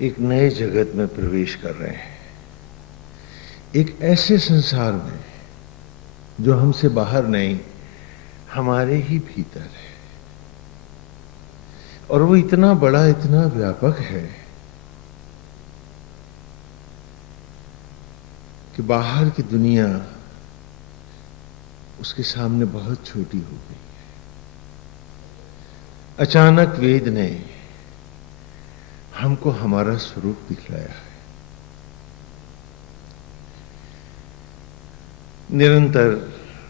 एक नए जगत में प्रवेश कर रहे हैं, एक ऐसे संसार में जो हमसे बाहर नहीं, हमारे ही भीतर है। और वो इतना बड़ा, इतना व्यापक है कि बाहर की दुनिया उसके सामने बहुत छोटी हो गई है। अचानक वेद ने हमको हमारा स्वरूप दिखलाया है। निरंतर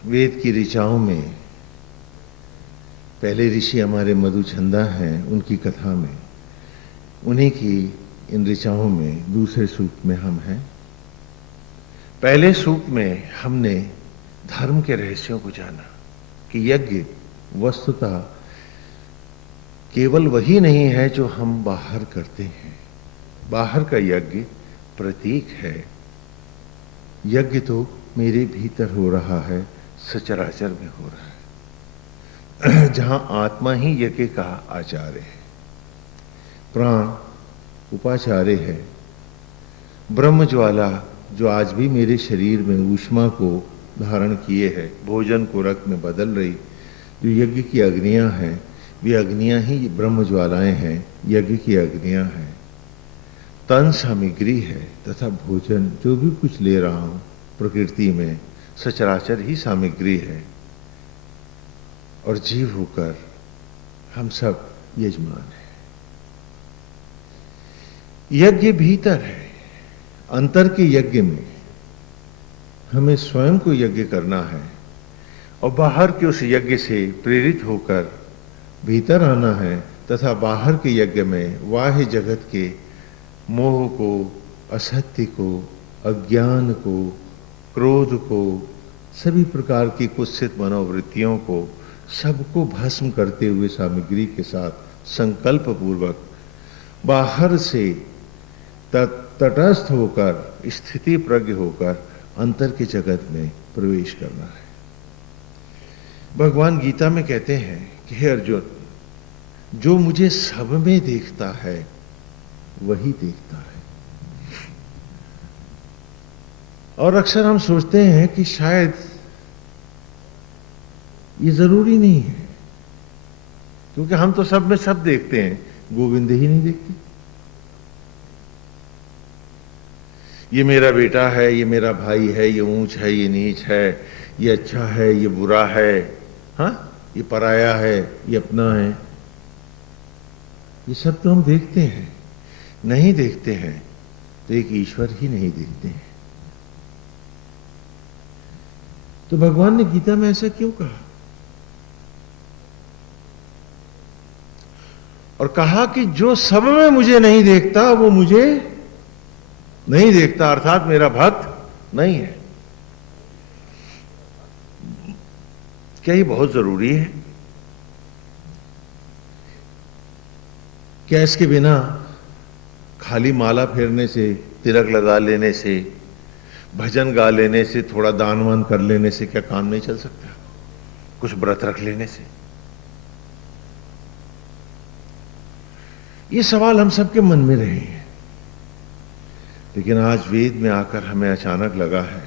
वेद की ऋचाओं में पहले ऋषि हमारे मधुचंदा हैं, उनकी कथा में, उन्हीं की इन ऋचाओं में दूसरे सूक्त में हम हैं। पहले सूक्त में हमने धर्म के रहस्यों को जाना कि यज्ञ वस्तुतः केवल वही नहीं है जो हम बाहर करते हैं। बाहर का यज्ञ प्रतीक है। यज्ञ तो मेरे भीतर हो रहा है, सचराचर में हो रहा है, जहां आत्मा ही यज्ञ का आचार्य है, प्राण उपाचार्य है, ब्रह्म ज्वाला जो आज भी मेरे शरीर में ऊष्मा को धारण किए है, भोजन को रक्त में बदल रही, जो यज्ञ की अग्नियां हैं, वे अग्नियां ही ब्रह्म ज्वालाएं हैं, यज्ञ की अग्नियां हैं। तन सामग्री है तथा भोजन जो भी कुछ ले रहा हूं प्रकृति में, सचराचर ही सामग्री है। और जीव होकर हम सब यजमान हैं। यज्ञ भीतर है। अंतर के यज्ञ में हमें स्वयं को यज्ञ करना है और बाहर के उस यज्ञ से प्रेरित होकर भीतर आना है, तथा बाहर के यज्ञ में बाह्य जगत के मोह को, असत्य को, अज्ञान को, क्रोध को, सभी प्रकार की कुत्सित मनोवृत्तियों को, सबको भस्म करते हुए सामग्री के साथ संकल्प पूर्वक बाहर से तटस्थ होकर, स्थिति प्रज्ञ होकर अंतर के जगत में प्रवेश करना है। भगवान गीता में कहते हैं कि हे अर्जुन, जो मुझे सब में देखता है वही देखता है। और अक्सर हम सोचते हैं कि शायद ये जरूरी नहीं है, क्योंकि हम तो सब में सब देखते हैं, गोविंद ही नहीं देखते। ये मेरा बेटा है, ये मेरा भाई है, ये ऊंच है, ये नीच है, ये अच्छा है, ये बुरा है, हाँ, ये पराया है, ये अपना है। ये सब तो हम देखते हैं। नहीं देखते हैं तो एक ईश्वर ही नहीं देखते हैं। तो भगवान ने गीता में ऐसा क्यों कहा? और कहा कि जो सब में मुझे नहीं देखता वो मुझे नहीं देखता, अर्थात मेरा भक्त नहीं है। क्या ये बहुत जरूरी है? क्या इसके बिना खाली माला फेरने से, तिलक लगा लेने से, भजन गा लेने से, थोड़ा दान वान कर लेने से क्या काम नहीं चल सकता? कुछ व्रत रख लेने से? ये सवाल हम सबके मन में रहे हैं, लेकिन आज वेद में आकर हमें अचानक लगा है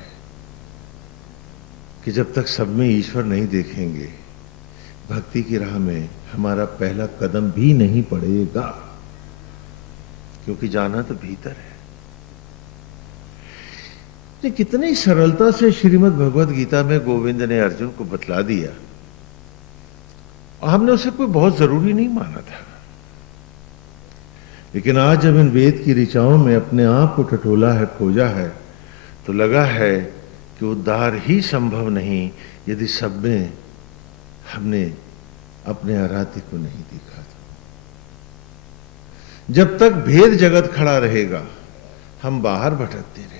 कि जब तक सब में ईश्वर नहीं देखेंगे, भक्ति की राह में हमारा पहला कदम भी नहीं पड़ेगा, क्योंकि जाना तो भीतर है। तो कितनी सरलता से श्रीमद् भगवद गीता में गोविंद ने अर्जुन को बतला दिया, और हमने उसे कोई बहुत जरूरी नहीं माना था। लेकिन आज जब इन वेद की ऋचाओं में अपने आप को टटोला है, खोजा है, तो लगा है कि उद्धार ही संभव नहीं यदि सब में हमने अपने आराध्य को नहीं देखा। जब तक भेद जगत खड़ा रहेगा, हम बाहर भटकते रहेंगे।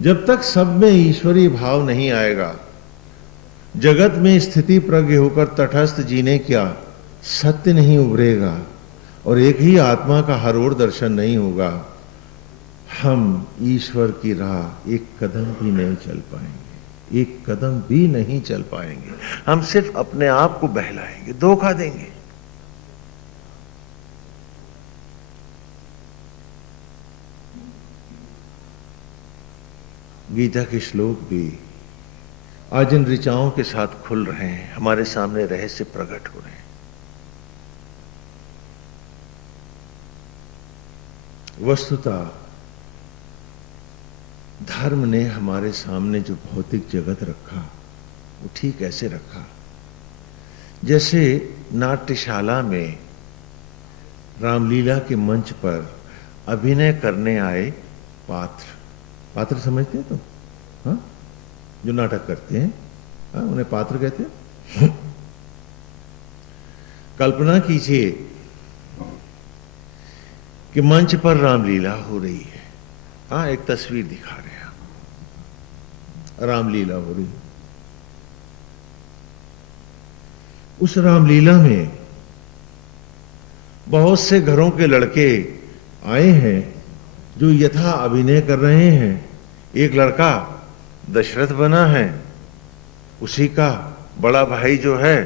जब तक सब में ईश्वरीय भाव नहीं आएगा, जगत में स्थिति प्रज्ञ होकर तटस्थ जीने क्या सत्य नहीं उभरेगा, और एक ही आत्मा का हर ओर दर्शन नहीं होगा, हम ईश्वर की राह एक कदम भी नहीं चल पाएंगे। एक कदम भी नहीं चल पाएंगे। हम सिर्फ अपने आप को बहलाएंगे, धोखा देंगे। गीता के श्लोक भी आज इन ऋचाओं के साथ खुल रहे हैं, हमारे सामने रहस्य प्रकट हो रहे हैं। वस्तुतः धर्म ने हमारे सामने जो भौतिक जगत रखा वो ठीक ऐसे रखा जैसे नाट्यशाला में रामलीला के मंच पर अभिनय करने आए पात्र समझते हैं तुम? हाँ, जो नाटक करते हैं, हाँ, उन्हें पात्र कहते हैं। कल्पना कीजिए कि मंच पर रामलीला हो रही है। हाँ, एक तस्वीर दिखा रहे हैं, रामलीला हो रही है। उस रामलीला में बहुत से घरों के लड़के आए हैं जो यथा अभिनय कर रहे हैं। एक लड़का दशरथ बना है, उसी का बड़ा भाई जो है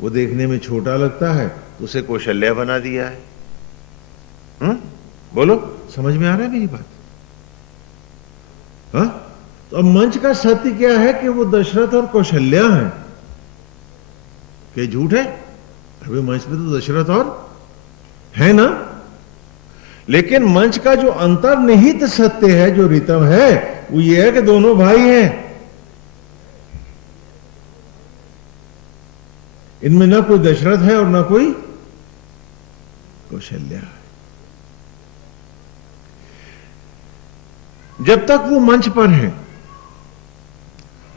वो देखने में छोटा लगता है, तो उसे कौशल्या बना दिया है। बोलो, समझ में आ रहा है मेरी बात? हाँ, तो अब मंच का सत्य क्या है कि वो दशरथ और कौशल्या हैं। क्या झूठ है? अभी मंच पे तो दशरथ और है ना, लेकिन मंच का जो अंतर्निहित सत्य है, जो रितम है, वो ये है कि दोनों भाई हैं। इनमें ना कोई दशरथ है और ना कोई कौशल्या है। जब तक वो मंच पर हैं,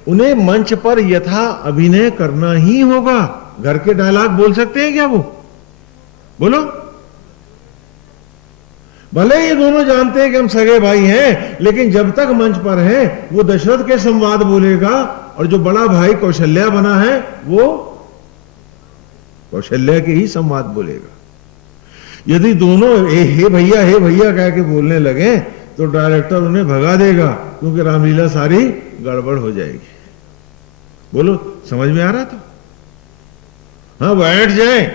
उन्हें मंच पर यथा अभिनय करना ही होगा। घर के डायलॉग बोल सकते हैं क्या वो? बोलो। भले ये दोनों जानते हैं कि हम सगे भाई हैं, लेकिन जब तक मंच पर हैं, वो दशरथ के संवाद बोलेगा और जो बड़ा भाई कौशल्या बना है वो कौशल्या के ही संवाद बोलेगा। यदि दोनों हे भैया कह के बोलने लगे तो डायरेक्टर उन्हें भगा देगा, क्योंकि रामलीला सारी गड़बड़ हो जाएगी। बोलो, समझ में आ रहा था? हाँ, बैठ जाए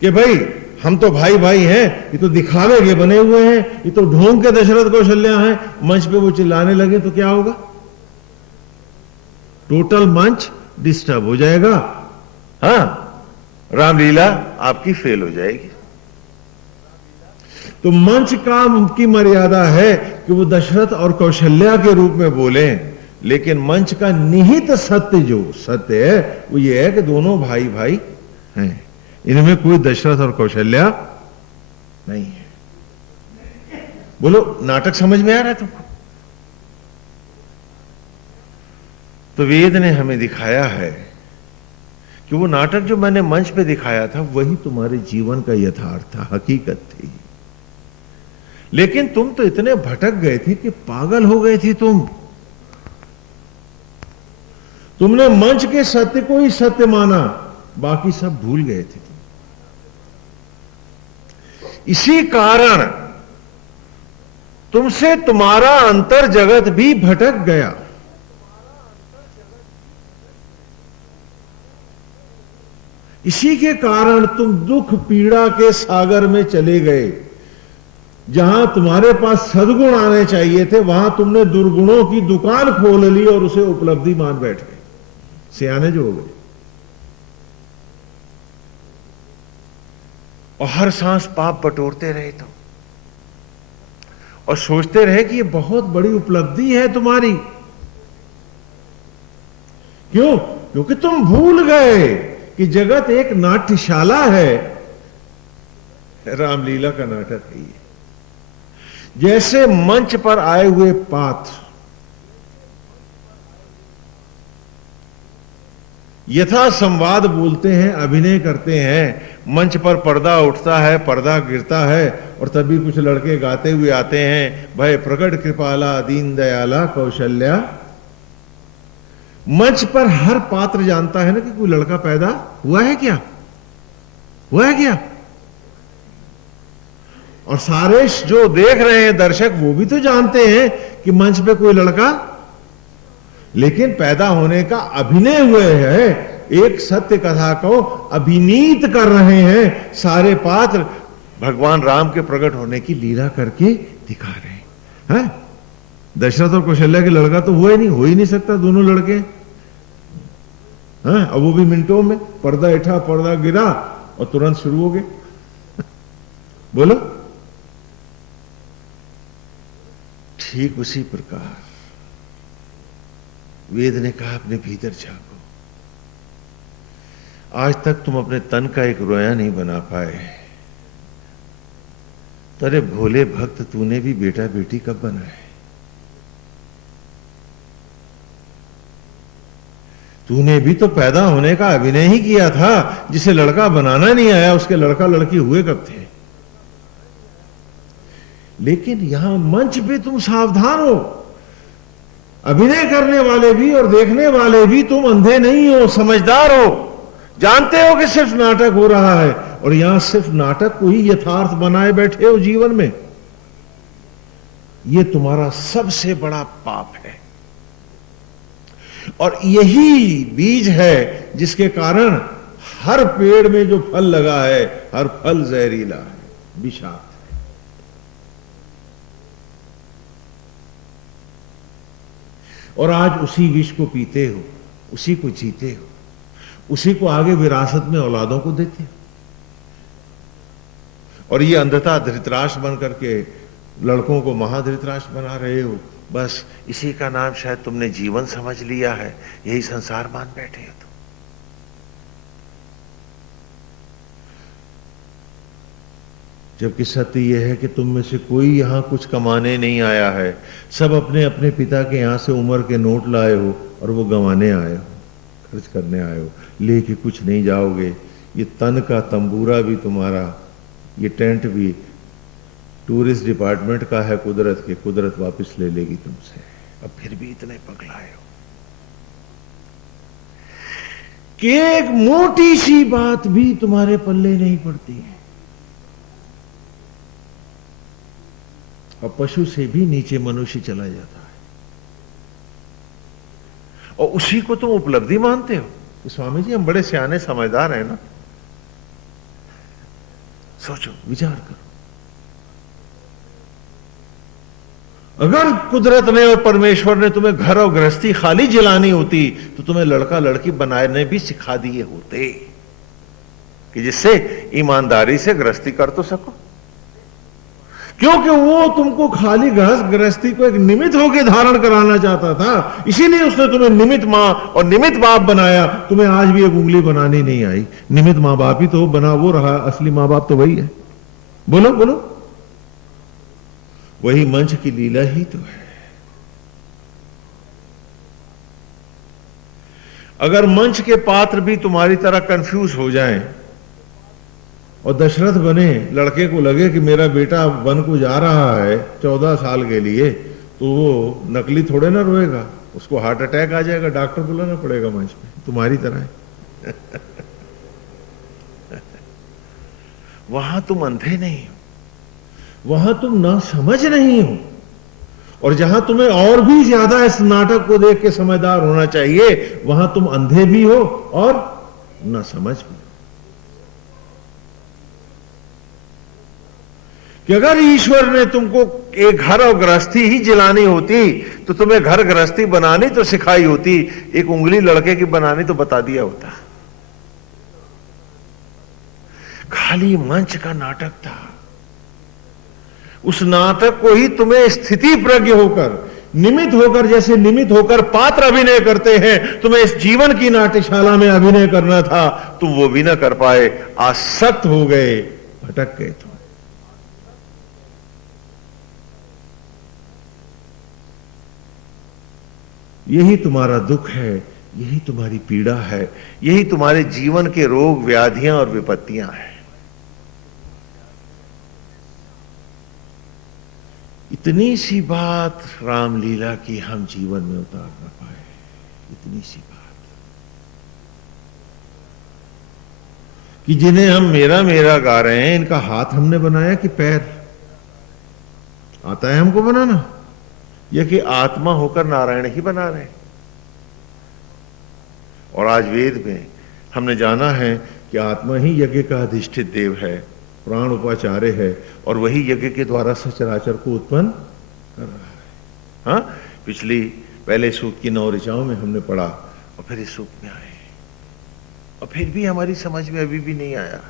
कि भाई हम तो भाई हैं, ये तो दिखावे के बने हुए हैं, ये तो ढोंग के दशरथ कौशल्या हैं। मंच पे वो चिल्लाने लगे तो क्या होगा? टोटल मंच डिस्टर्ब हो जाएगा। हाँ, रामलीला आपकी फेल हो जाएगी। तो मंच की मर्यादा है कि वो दशरथ और कौशल्या के रूप में बोले, लेकिन मंच का निहित सत्य जो सत्य है वो ये है कि दोनों भाई हैं, इनमें कोई दशरथ और कौशल्या नहीं है। बोलो, नाटक समझ में आ रहा है तुमको? तो वेद ने हमें दिखाया है कि वो नाटक जो मैंने मंच पे दिखाया था वही तुम्हारे जीवन का यथार्थ था, हकीकत थी। लेकिन तुम तो इतने भटक गए थे कि पागल हो गए थे तुमने मंच के सत्य को ही सत्य माना, बाकी सब भूल गए थे। इसी कारण तुमसे तुम्हारा अंतर जगत भी भटक गया। इसी के कारण तुम दुख पीड़ा के सागर में चले गए। जहां तुम्हारे पास सद्गुण आने चाहिए थे, वहां तुमने दुर्गुणों की दुकान खोल ली और उसे उपलब्धि मान बैठ गए। सियाने जो हो गए, और हर सांस पाप बटोरते रहे तुम, और सोचते रहे कि ये बहुत बड़ी उपलब्धि है तुम्हारी। क्यों? क्योंकि तुम भूल गए कि जगत एक नाट्यशाला है, रामलीला का नाटक है ये। जैसे मंच पर आए हुए पात्र यथा संवाद बोलते हैं, अभिनय करते हैं, मंच पर पर्दा उठता है, पर्दा गिरता है, और तभी कुछ लड़के गाते हुए आते हैं, भय प्रकट कृपाला दीन दयाला कौशल्या। मंच पर हर पात्र जानता है ना कि कोई लड़का पैदा हुआ है क्या, और सारे जो देख रहे हैं दर्शक वो भी तो जानते हैं कि मंच पे कोई लड़का, लेकिन पैदा होने का अभिनय हुए है। एक सत्य कथा को अभिनीत कर रहे हैं सारे पात्र, भगवान राम के प्रकट होने की लीला करके दिखा रहे हैं। दशरथ और कौशल्या के लड़का तो हुआ ही नहीं, हो ही नहीं सकता, दोनों लड़के। हाँ, अब वो भी मिनटों में, पर्दा उठा पर्दा गिरा और तुरंत शुरू हो गए। बोलो। ठीक उसी प्रकार वेद ने कहा अपने भीतर झांको। आज तक तुम अपने तन का एक रोया नहीं बना पाए, तेरे भोले भक्त तूने भी बेटा बेटी कब बनाए? तूने भी तो पैदा होने का अभिनय ही किया था। जिसे लड़का बनाना नहीं आया उसके लड़का लड़की हुए कब थे? लेकिन यहां मंच पे तुम सावधान हो, अभिनय करने वाले भी और देखने वाले भी तुम अंधे नहीं हो, समझदार हो, जानते हो कि सिर्फ नाटक हो रहा है और यहां सिर्फ नाटक को ही यथार्थ बनाए बैठे हो जीवन में। यह तुम्हारा सबसे बड़ा पाप है और यही बीज है जिसके कारण हर पेड़ में जो फल लगा है, हर फल जहरीला है, विषाक्त। और आज उसी विष को पीते हो, उसी को जीते हो, उसी को आगे विरासत में औलादों को देते हो। और ये अंधता धृतराष्ट्र बन करके लड़कों को महाधृतराष्ट्र बना रहे हो। बस इसी का नाम शायद तुमने जीवन समझ लिया है, यही संसार मान बैठे हो तुम। जबकि सत्य यह है कि तुम में से कोई यहां कुछ कमाने नहीं आया है, सब अपने अपने पिता के यहां से उम्र के नोट लाए हो और वो गंवाने आए हो, खर्च करने आए हो, लेके कुछ नहीं जाओगे। ये तन का तंबूरा भी तुम्हारा, ये टेंट भी टूरिस्ट डिपार्टमेंट का है कुदरत के, कुदरत वापस ले लेगी तुमसे। अब फिर भी इतने पगलाए हो कि एक मोटी सी बात भी तुम्हारे पल्ले नहीं पड़ती है। और पशु से भी नीचे मनुष्य चला जाता है और उसी को तुम उपलब्धि मानते हो। तो स्वामी जी हम बड़े सियाने समझदार हैं ना। सोचो, विचार करो, अगर कुदरत ने और परमेश्वर ने तुम्हें घर और गृहस्थी खाली जिलानी होती तो तुम्हें लड़का लड़की बनाने भी सिखा दिए होते कि जिससे ईमानदारी से गृहस्थी कर तो सको। क्योंकि वो तुमको खाली गृहस्थी को एक निमित्त होकर धारण कराना चाहता था, इसीलिए उसने तुम्हें निमित्त मां और निमित्त बाप बनाया। तुम्हें आज भी एक उंगली बनानी नहीं आई। निमित्त मां बाप ही तो बना वो रहा, असली मां बाप तो वही है। बोलो बोलो, वही मंच की लीला ही तो है। अगर मंच के पात्र भी तुम्हारी तरह कंफ्यूज हो जाएं और दशरथ बने, लड़के को लगे कि मेरा बेटा वन को जा रहा है 14 साल के लिए, तो वो नकली थोड़े ना रोएगा, उसको हार्ट अटैक आ जाएगा, डॉक्टर बुलाना पड़ेगा मंच पे, तुम्हारी तरह है। वहां तुम अंधे नहीं हो, वहां तुम ना समझ नहीं हो, और जहां तुम्हें और भी ज्यादा इस नाटक को देख के समझदार होना चाहिए, वहां तुम अंधे भी हो और ना समझ भी। कि अगर ईश्वर ने तुमको एक घर और गृहस्थी ही जिलानी होती तो तुम्हें घर गृहस्थी बनानी तो सिखाई होती, एक उंगली लड़के की बनानी तो बता दिया होता। खाली मंच का नाटक था। उस नाटक को ही तुम्हें स्थिति प्रज्ञ होकर, निमित्त होकर, जैसे निमित्त होकर पात्र अभिनय करते हैं, तुम्हें इस जीवन की नाट्यशाला में अभिनय करना था, तुम वो भी ना कर पाए, आसक्त हो गए, भटक गए तुम। यही तुम्हारा दुख है, यही तुम्हारी पीड़ा है, यही तुम्हारे जीवन के रोग व्याधियां और विपत्तियां हैं। इतनी सी बात रामलीला की हम जीवन में उतार ना पाए, इतनी सी बात कि जिन्हें हम मेरा मेरा गा रहे हैं, इनका हाथ हमने बनाया कि पैर? आता है हमको बनाना? यह कि आत्मा होकर नारायण ही बना रहे हैं। और आज वेद में हमने जाना है कि आत्मा ही यज्ञ का अधिष्ठित देव है, प्राण उपाचार्य है, और वही यज्ञ के द्वारा सचराचर को उत्पन्न कर रहा है। हाँ, पिछली पहले सूक्त की 9 ऋचाओं में हमने पढ़ा और फिर इस सूक्त में आए, और फिर भी हमारी समझ में अभी भी नहीं आया,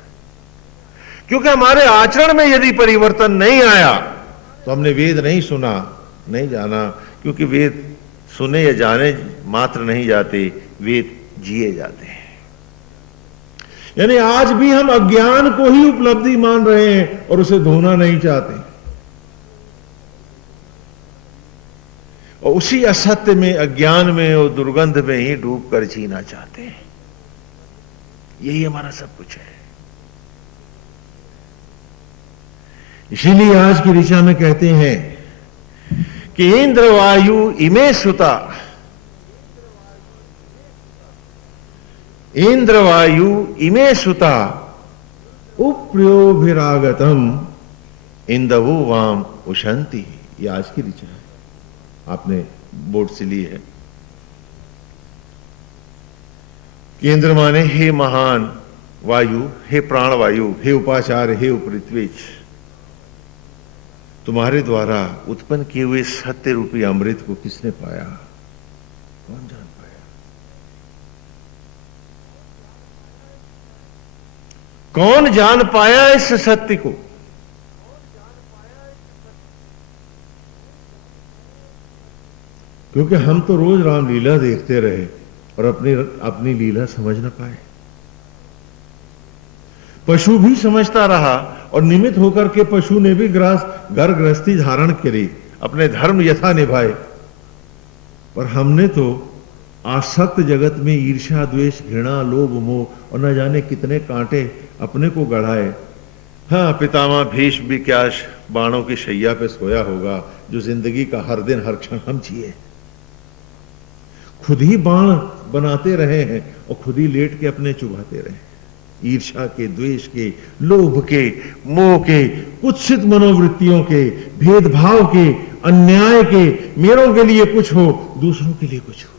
क्योंकि हमारे आचरण में यदि परिवर्तन नहीं आया तो हमने वेद नहीं सुना, नहीं जाना, क्योंकि वेद सुने या जाने मात्र नहीं जाते, वेद जिए जाते हैं। यानी आज भी हम अज्ञान को ही उपलब्धि मान रहे हैं और उसे धोना नहीं चाहते, और उसी असत्य में, अज्ञान में और दुर्गंध में ही डूब कर जीना चाहते हैं। यही हमारा सब कुछ है। इसीलिए आज की ऋचा में कहते हैं कि इंद्र वायु इमे सुता, इंद्र वायु इमे सुता उप्रियोभिरागतम इंदवो वाम उशंति। ये आज की ऋचा है, आपने बोर्ड से ली है। केंद्र माने हे महान वायु, हे प्राण वायु, हे उपाचार्य, हे उपृथ्वीज, तुम्हारे द्वारा उत्पन्न किए हुए सत्य रूपी अमृत को किसने पाया? कौन जान पाया? कौन जान पाया इस सत्य को? क्योंकि हम तो रोज रामलीला देखते रहे और अपनी लीला समझ न पाए। पशु भी समझता रहा और निमित्त होकर के पशु ने भी घर गृहस्थी धारण करी, अपने धर्म यथा निभाए, पर हमने तो आसक्त जगत में ईर्ष्या, द्वेष, घृणा, लोभ, मोह और न जाने कितने कांटे अपने को गढ़ाए। हाँ, पितामह भीष्म भी क्या बाणों की शैया पे सोया होगा, जो जिंदगी का हर दिन हर क्षण हम जिए। खुद ही बाण बनाते रहे हैं और खुद ही लेट के अपने चुभाते रहे। ईर्ष्या के, द्वेष के, लोभ के, मोह के, कुत्सित मनोवृत्तियों के, भेदभाव के, अन्याय के, मेरों के लिए कुछ हो, दूसरों के लिए कुछ हो।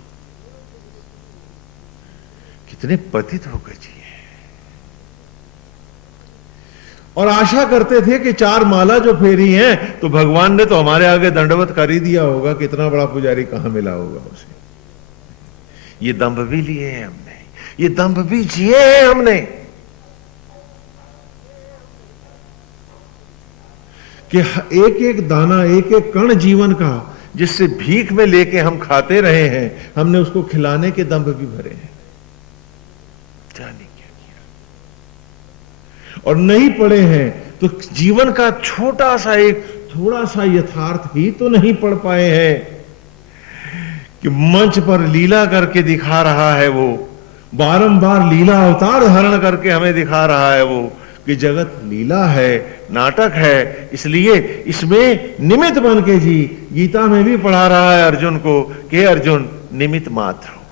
कितने पतित होकर जिए। और आशा करते थे कि 4 माला जो फेरी हैं तो भगवान ने तो हमारे आगे दंडवत कर ही दिया होगा, कितना बड़ा पुजारी कहां मिला होगा उसे। ये दंभ भी लिए हैं हमने, ये दंभ भी जिए हैं हमने, कि एक एक दाना, एक एक कण जीवन का जिससे भीख में लेके हम खाते रहे हैं, हमने उसको खिलाने के दंभ भी भरे हैं। जाने क्या किया। और नहीं पढ़े हैं तो जीवन का छोटा सा एक थोड़ा सा यथार्थ ही तो नहीं पढ़ पाए हैं कि मंच पर लीला करके दिखा रहा है वो, बारंबार लीला अवतार धारण करके हमें दिखा रहा है वो, कि जगत लीला है, नाटक है, इसलिए इसमें निमित्त बन के जी। गीता में भी पढ़ा रहा है अर्जुन को कि अर्जुन निमित्त मात्र हो।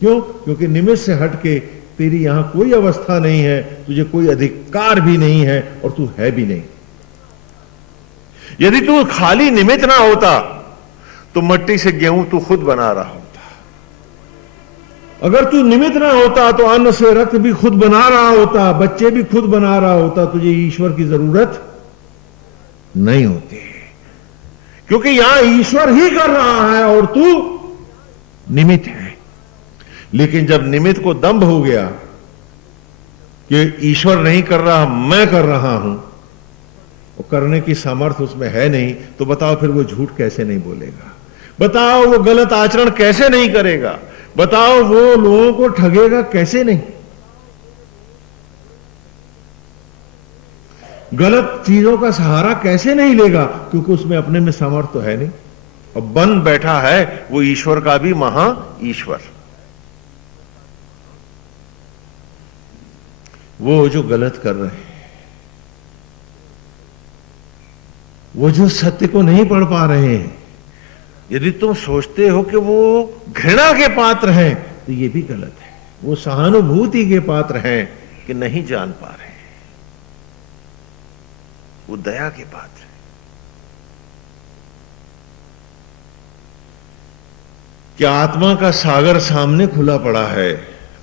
क्यों? क्योंकि निमित्त से हटके तेरी यहां कोई अवस्था नहीं है, तुझे कोई अधिकार भी नहीं है और तू है भी नहीं। यदि तू खाली निमित्त ना होता तो मट्टी से गेहूं तू खुद बना रहा होता। अगर तू निमित्त ना होता तो अन्न से रक्त भी खुद बना रहा होता, बच्चे भी खुद बना रहा होता, तुझे ईश्वर की जरूरत नहीं होती। क्योंकि यहां ईश्वर ही कर रहा है और तू निमित्त है। लेकिन जब निमित्त को दंभ हो गया कि ईश्वर नहीं कर रहा, मैं कर रहा हूं, और करने की सामर्थ्य उसमें है नहीं, तो बताओ फिर वो झूठ कैसे नहीं बोलेगा? बताओ वो गलत आचरण कैसे नहीं करेगा? बताओ वो लोगों को ठगेगा कैसे नहीं? गलत चीजों का सहारा कैसे नहीं लेगा? क्योंकि उसमें अपने में सामर्थ्य तो है नहीं, और बन बैठा है वो ईश्वर का भी महा ईश्वर। वो जो गलत कर रहे हैं, वो जो सत्य को नहीं पढ़ पा रहे हैं, यदि तुम सोचते हो कि वो घृणा के पात्र हैं तो ये भी गलत है। वो सहानुभूति के पात्र हैं कि नहीं जान पा रहे हैं, वो दया के पात्र हैं। कि आत्मा का सागर सामने खुला पड़ा है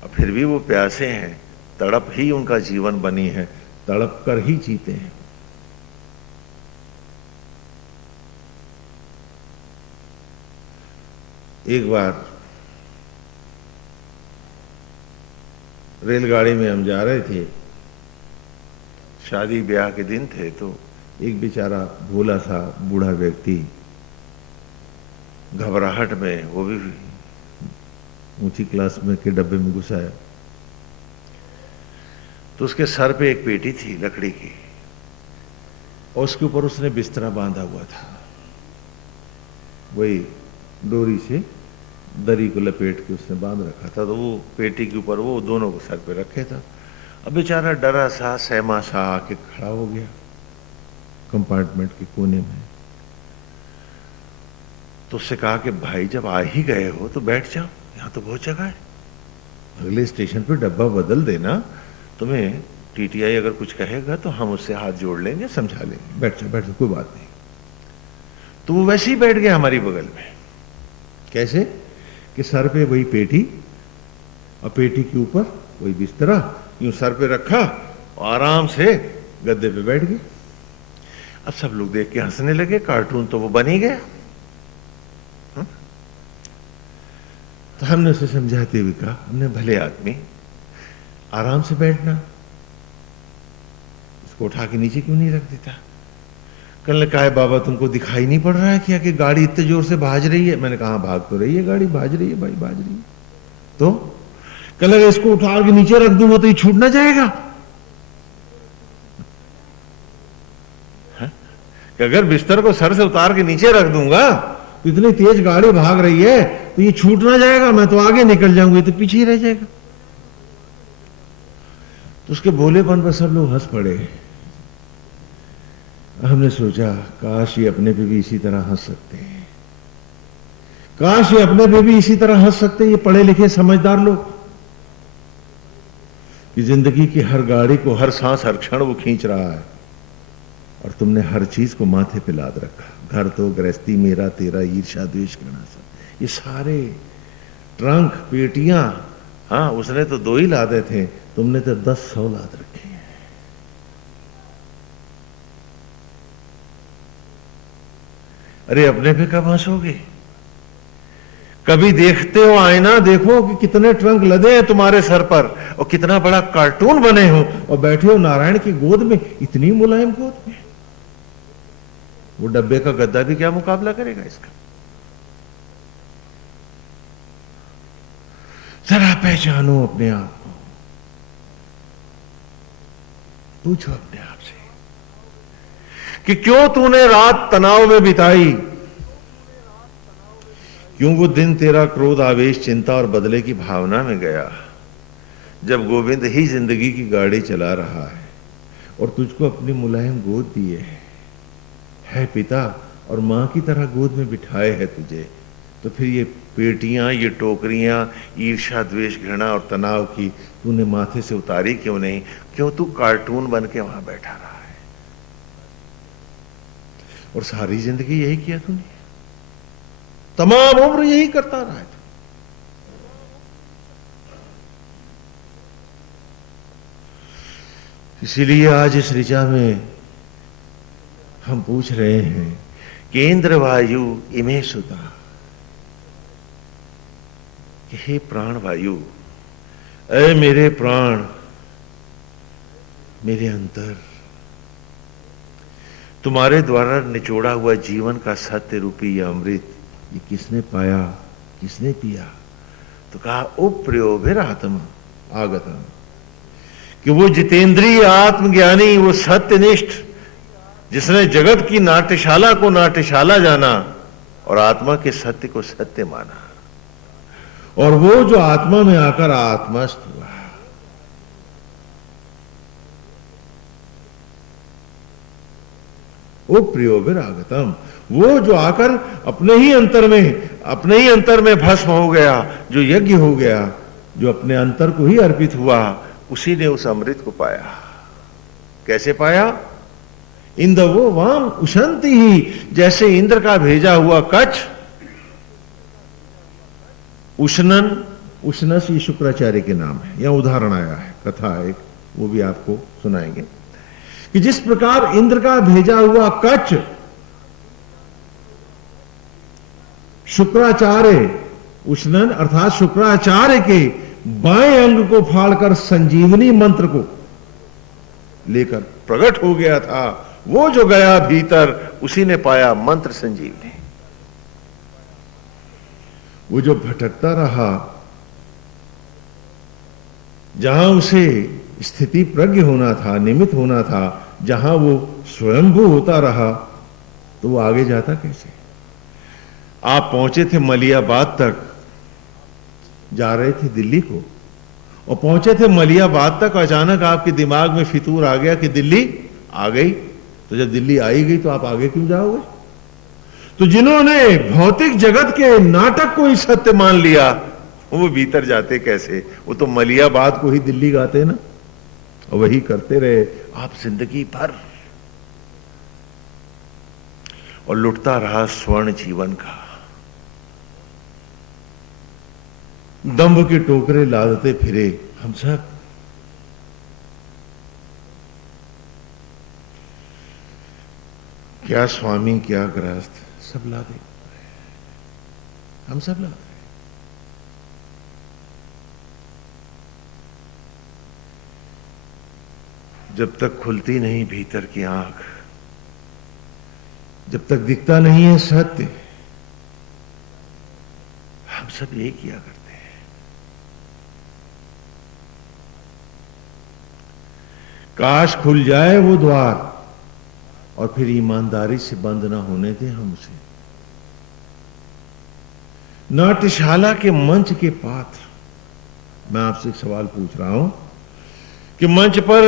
और फिर भी वो प्यासे हैं, तड़प ही उनका जीवन बनी है, तड़प कर ही जीते हैं। एक बार रेलगाड़ी में हम जा रहे थे, शादी ब्याह के दिन थे, तो एक बेचारा भोला सा बूढ़ा व्यक्ति घबराहट में, वो भी ऊंची क्लास में के डब्बे में घुसा है, तो उसके सर पे एक पेटी थी लकड़ी की और उसके ऊपर उसने बिस्तरा बांधा हुआ था, वही डोरी से दरी को लपेट के उसने बांध रखा था, तो वो पेटी के ऊपर वो दोनों को सर पे रखे था। अब बेचारा डरा सा सहमा सा आके खड़ा हो गया कंपार्टमेंट के कोने में। तो उससे कहा कि भाई जब आ ही गए हो तो बैठ जाओ, यहां तो बहुत जगह है, अगले स्टेशन पे डब्बा बदल देना, तुम्हें टीटीआई अगर कुछ कहेगा तो हम उससे हाथ जोड़ लेंगे, समझा लेंगे, बैठ जाओ बैठ जाओ, कोई बात नहीं। तो वो वैसे ही बैठ गया हमारी बगल में। कैसे कि सर पे वही पेटी और पेटी के ऊपर वही बिस्तरा, यूं सर पे रखा और आराम से गद्दे पे बैठ गए। अब सब लोग देख के हंसने लगे, कार्टून तो वो बन ही गया। तो हमने उसे समझाते हुए कहा, हमने भले आदमी आराम से बैठना, इसको उठा के नीचे क्यों नहीं रख देता। कहने लगा है बाबा तुमको दिखाई नहीं पड़ रहा है क्या कि गाड़ी इतने जोर से भाज रही है। मैंने कहा भाग तो रही है गाड़ी, भाज रही है भाई, भाज रही है। तो कहने लगा इसको उठा के नीचे रख दूंगा तो ये छूट ना जाएगा। कि अगर बिस्तर को सर से उतार के नीचे रख दूंगा तो इतनी तेज गाड़ी भाग रही है तो ये छूट ना जाएगा, मैं तो आगे निकल जाऊंगी तो पीछे ही रह जाएगा। तो उसके भोलेपन पर सब लोग हंस पड़े। हमने सोचा काश ये अपने पे भी इसी तरह हंस सकते हैं, काश ये अपने पे भी इसी तरह हंस सकते हैं, ये पढ़े लिखे समझदार लोग, कि जिंदगी की हर गाड़ी को हर सांस हर क्षण वो खींच रहा है और तुमने हर चीज को माथे पे लाद रखा। घर तो गृहस्थी मेरा तेरा ईर्ष्या द्वेष करना सब, ये सारे ट्रंक पेटियां, हाँ उसने तो 2 ही लादे थे, तुमने तो 10-100 लाद रखे हैं। अरे अपने पे कब हंसोगे। कभी देखते हो आईना, देखो कि कितने ट्रंक लदे हैं तुम्हारे सर पर और कितना बड़ा कार्टून बने हो और बैठे हो नारायण की गोद में, इतनी मुलायम गोद में। वो डब्बे का गद्दा भी क्या मुकाबला करेगा इसका। जरा पहचानो अपने आप को, पूछो अपने आप से कि क्यों तूने रात तनाव में बिताई, क्यों वो दिन तेरा क्रोध आवेश चिंता और बदले की भावना में गया, जब गोविंद ही जिंदगी की गाड़ी चला रहा है और तुझको अपनी मुलायम गोद दिए है पिता और मां की तरह गोद में बिठाए है तुझे। तो फिर ये पेटियां, ये टोकरियां, ईर्ष्या द्वेष घृणा और तनाव की तूने माथे से उतारी क्यों नहीं। क्यों तू कार्टून बन के वहां बैठा रहा है और सारी जिंदगी यही किया तूने, तमाम उम्र यही करता रहा है। इसीलिए आज इस ऋचा में हम पूछ रहे हैं केंद्र वायु इमे सुता, कि हे प्राण वायु, ऐ मेरे प्राण, मेरे अंतर, तुम्हारे द्वारा निचोड़ा हुआ जीवन का सत्य रूपी यह अमृत, ये किसने पाया, किसने पिया। तो कहा उप्रयोभिर आत्मा आगतम, कि वो जितेंद्रिय आत्मज्ञानी, वो सत्यनिष्ठ, जिसने जगत की नाट्यशाला को नाट्यशाला जाना और आत्मा के सत्य को सत्य माना, और वो जो आत्मा में आकर आत्मस्थ हुआ। वो प्रियोभिर आगतम, वो जो आकर अपने ही अंतर में भस्म हो गया, जो यज्ञ हो गया, जो अपने अंतर को ही अर्पित हुआ, उसी ने उस अमृत को पाया। कैसे पाया। इंद्रवो वाम उशंति ही, जैसे इंद्र का भेजा हुआ कच्छ, उष्णन, उष्णस ये शुक्राचार्य के नाम है, यह उदाहरण आया है, कथा एक, वो भी आपको सुनाएंगे, कि जिस प्रकार इंद्र का भेजा हुआ कच्छ शुक्राचार्य उष्णन अर्थात शुक्राचार्य के बाएं अंग को फाड़कर संजीवनी मंत्र को लेकर प्रकट हो गया था। वो जो गया भीतर उसी ने पाया मंत्र संजीवनी। वो जो भटकता रहा, जहां उसे स्थिति प्रज्ञ होना था, निमित्त होना था, जहां वो स्वयंभू होता रहा, तो वो आगे जाता कैसे? आप पहुंचे थे मलियाबाद तक, जा रहे थे दिल्ली को, और पहुंचे थे मलियाबाद तक, अचानक आपके दिमाग में फितूर आ गया कि दिल्ली आ गई। तो जब दिल्ली आई गई तो आप आगे क्यों जाओगे? तो जिन्होंने भौतिक जगत के नाटक को ही सत्य मान लिया, वो भीतर जाते कैसे? वो तो मलियाबाद को ही दिल्ली गाते ना, और वही करते रहे आप जिंदगी भर, और लुटता रहा स्वर्ण जीवन का। दंभ के टोकरे लादते फिरे हम सब। क्या स्वामी क्या गृहस्थ, सब लादे, हम सब लादे। जब तक खुलती नहीं भीतर की आंख, जब तक दिखता नहीं है सत्य, हम सब ये किया करते हैं। काश खुल जाए वो द्वार और फिर ईमानदारी से बंद ना होने दें हम उसे। नाट्यशाला के मंच के पात्र, मैं आपसे एक सवाल पूछ रहा हूं कि मंच पर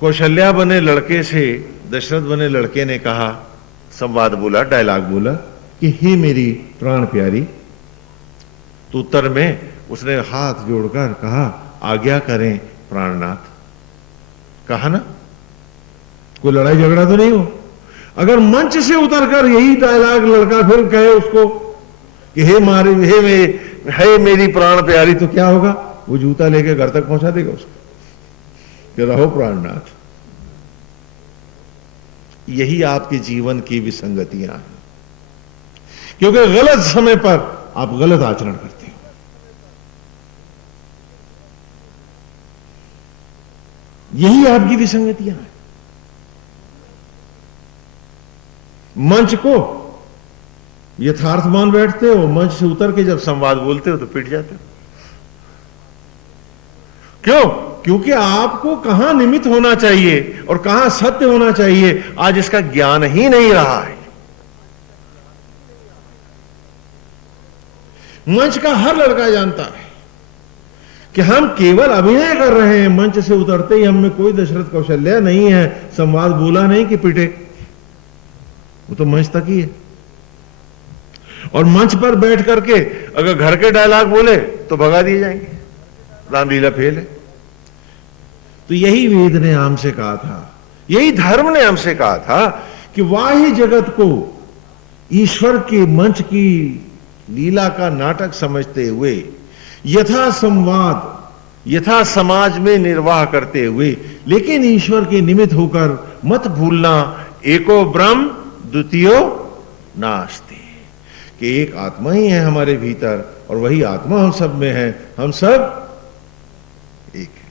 कौशल्या बने लड़के से दशरथ बने लड़के ने कहा, संवाद बोला, डायलॉग बोला कि हे मेरी प्राण प्यारी, तो उत्तर में उसने हाथ जोड़कर कहा, आज्ञा करें प्राणनाथ। कहा ना, कोई लड़ाई झगड़ा तो नहीं हो। अगर मंच से उतरकर यही डायलॉग लड़का फिर कहे उसको कि हे मेरी प्राण प्यारी, तो क्या होगा? वो जूता लेके घर तक पहुंचा देगा उसको कि रहो प्राणनाथ। यही आपके जीवन की विसंगतियां हैं, क्योंकि गलत समय पर आप गलत आचरण करते हो। यही आपकी विसंगतियां हैं। मंच को यथार्थ मान बैठते हो, मंच से उतर के जब संवाद बोलते हो तो पिट जाते हो। क्यों? क्योंकि आपको कहां निमित्त होना चाहिए और कहां सत्य होना चाहिए, आज इसका ज्ञान ही नहीं रहा है। मंच का हर लड़का जानता है कि हम केवल अभिनय कर रहे हैं। मंच से उतरते ही हम में कोई दशरथ कौशल्या नहीं है, संवाद बोला नहीं कि पिटे, वो तो मंच तक ही है। और मंच पर बैठ करके अगर घर के डायलॉग बोले तो भगा दिए जाएंगे, रामलीला फेल है। तो यही वेद ने हमसे कहा था, यही धर्म ने हमसे कहा था कि बाह्य जगत को ईश्वर के मंच की लीला का नाटक समझते हुए यथा संवाद, यथा समाज में निर्वाह करते हुए, लेकिन ईश्वर के निमित्त होकर मत भूलना, एको ब्रह्म द्वितीयो नास्ति, कि एक आत्मा ही है हमारे भीतर और वही आत्मा हम सब में है, हम सब एक है।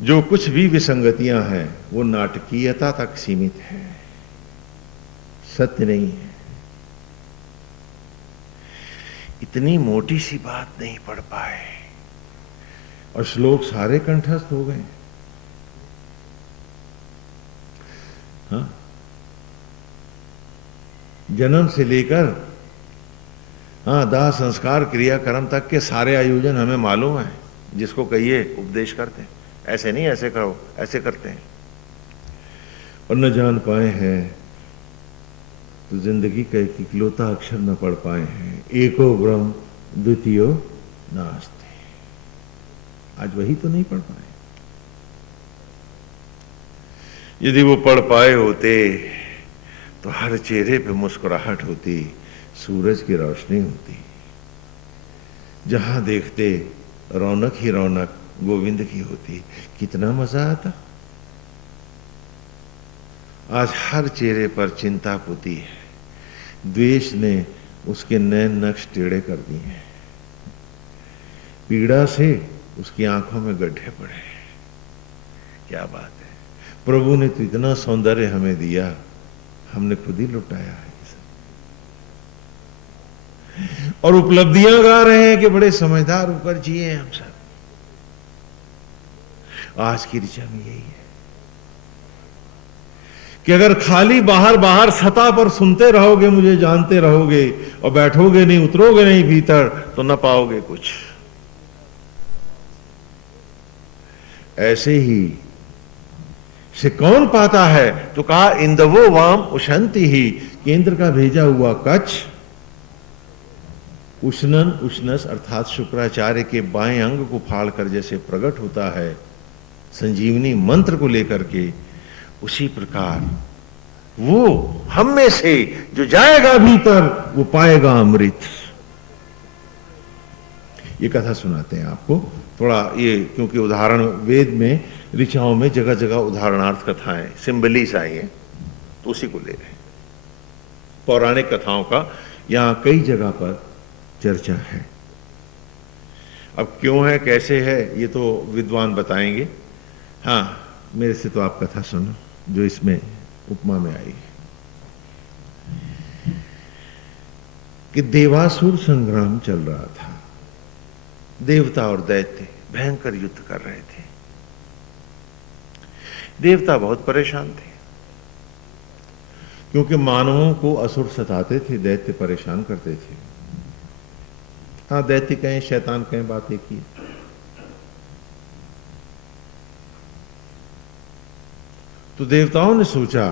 जो कुछ भी विसंगतियां हैं वो नाटकीयता तक सीमित है, सत्य नहीं है। इतनी मोटी सी बात नहीं पढ़ पाए और श्लोक सारे कंठस्थ हो गए। हाँ, जन्म से लेकर दाह संस्कार क्रियाक्रम तक के सारे आयोजन हमें मालूम है। जिसको कहिए उपदेश करते हैं, ऐसे नहीं ऐसे करो, ऐसे करते हैं। और न जान पाए हैं तो जिंदगी का एक इकलौता अक्षर न पढ़ पाए हैं, एको ब्रह्म द्वितीयो नास्ति। आज वही तो नहीं पढ़ पाए। यदि वो पढ़ पाए होते तो हर चेहरे पे मुस्कुराहट होती, सूरज की रोशनी होती, जहां देखते रौनक ही रौनक गोविंद की होती, कितना मजा आता। आज हर चेहरे पर चिंता पुती है, द्वेष ने उसके नैन नक्श टेढ़े कर दिए हैं, पीड़ा से उसकी आंखों में गड्ढे पड़े। क्या बात है, प्रभु ने तो इतना सौंदर्य हमें दिया, हमने खुद ही लुटाया है। और उपलब्धियां गा रहे हैं कि बड़े समझदार होकर जिए हम सब। आज की ऋचा में यही है कि अगर खाली बाहर बाहर सतह पर सुनते रहोगे, मुझे जानते रहोगे और बैठोगे नहीं, उतरोगे नहीं भीतर, तो न पाओगे कुछ। ऐसे ही से कौन पाता है? तो कहा इंदवो वाम उशंति ही, केंद्र का भेजा हुआ कच्छ उष्णन उष्णस अर्थात शुक्राचार्य के बाएं अंग को फाड़कर जैसे प्रकट होता है संजीवनी मंत्र को लेकर के, उसी प्रकार वो हम में से जो जाएगा भीतर वो पाएगा अमृत। ये कथा सुनाते हैं आपको थोड़ा, ये क्योंकि उदाहरण वेद में ऋचाओं में जगह जगह उदाहरणार्थ कथाएं सिंबलीस आई हैं, तो उसी को ले रहे हैं। पौराणिक कथाओं का यहां कई जगह पर चर्चा है। अब क्यों है, कैसे है, ये तो विद्वान बताएंगे। हाँ, मेरे से तो आप कथा सुनो जो इसमें उपमा में आई कि देवासुर संग्राम चल रहा था। देवता और दैत्य भयंकर युद्ध कर रहे थे। देवता बहुत परेशान थे क्योंकि मानवों को असुर सताते थे, दैत्य परेशान करते थे। हाँ, दैत्य कहें शैतान कहें, बात एक ही। तो देवताओं ने सोचा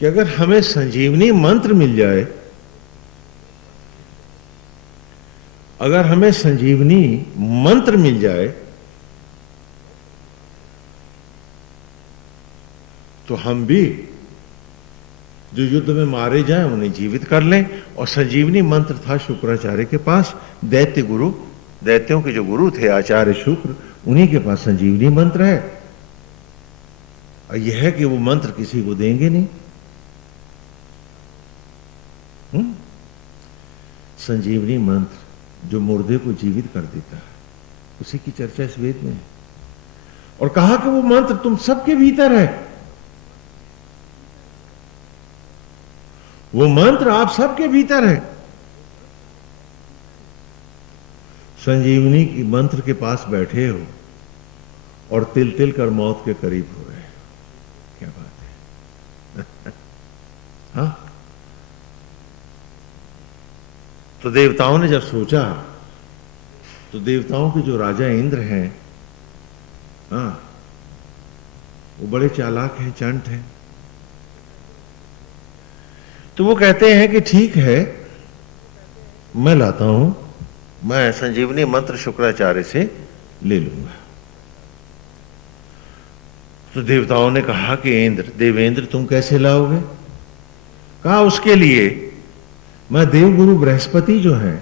कि अगर हमें संजीवनी मंत्र मिल जाए, अगर हमें संजीवनी मंत्र मिल जाए तो हम भी जो युद्ध में मारे जाएं उन्हें जीवित कर लें। और संजीवनी मंत्र था शुक्राचार्य के पास, दैत्य गुरु, दैत्यों के जो गुरु थे आचार्य शुक्र, उन्हीं के पास संजीवनी मंत्र है। और यह है कि वो मंत्र किसी को देंगे नहीं। संजीवनी मंत्र जो मुर्दे को जीवित कर देता है, उसी की चर्चा इस वेद में है। और कहा कि वो मंत्र तुम सबके भीतर है, वो मंत्र आप सबके भीतर है। संजीवनी की मंत्र के पास बैठे हो और तिल तिल कर मौत के करीब हो रहे हो। क्या बात है। हाँ, तो देवताओं ने जब सोचा, तो देवताओं के जो राजा इंद्र हैं, हाँ, वो बड़े चालाक हैं, चंट हैं। तो वो कहते हैं कि ठीक है, मैं लाता हूं, मैं संजीवनी मंत्र शुक्राचार्य से ले लूंगा। तो देवताओं ने कहा कि इंद्र, देवेंद्र, तुम कैसे लाओगे? कहा उसके लिए मैं देवगुरु बृहस्पति जो है,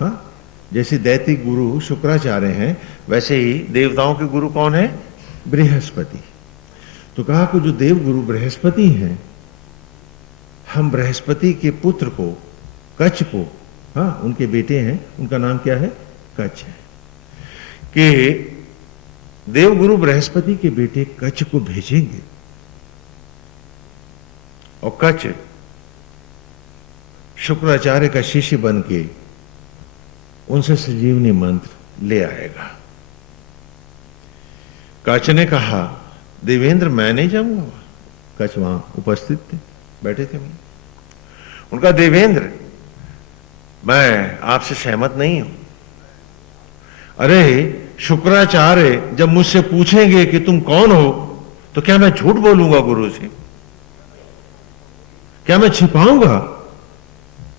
हाँ, जैसे दैत्य गुरु शुक्राचार्य हैं, वैसे ही देवताओं के गुरु कौन है? बृहस्पति। तो कहा कि जो देवगुरु बृहस्पति हैं, हम बृहस्पति के पुत्र को, कच्छ को, हाँ, उनके बेटे हैं, उनका नाम क्या है? कच्छ है, कि देवगुरु बृहस्पति के बेटे कच्छ को भेजेंगे और कच्छ शुक्राचार्य का शिष्य बन के उनसे संजीवनी मंत्र ले आएगा। कच्छ ने कहा, देवेंद्र मैं नहीं जाऊंगा। कच्छ वहां उपस्थित थे, बैठे थे। उनका, देवेंद्र मैं आपसे सहमत नहीं हूं। अरे शुक्राचार्य जब मुझसे पूछेंगे कि तुम कौन हो, तो क्या मैं झूठ बोलूंगा गुरु से? क्या मैं छिपाऊंगा?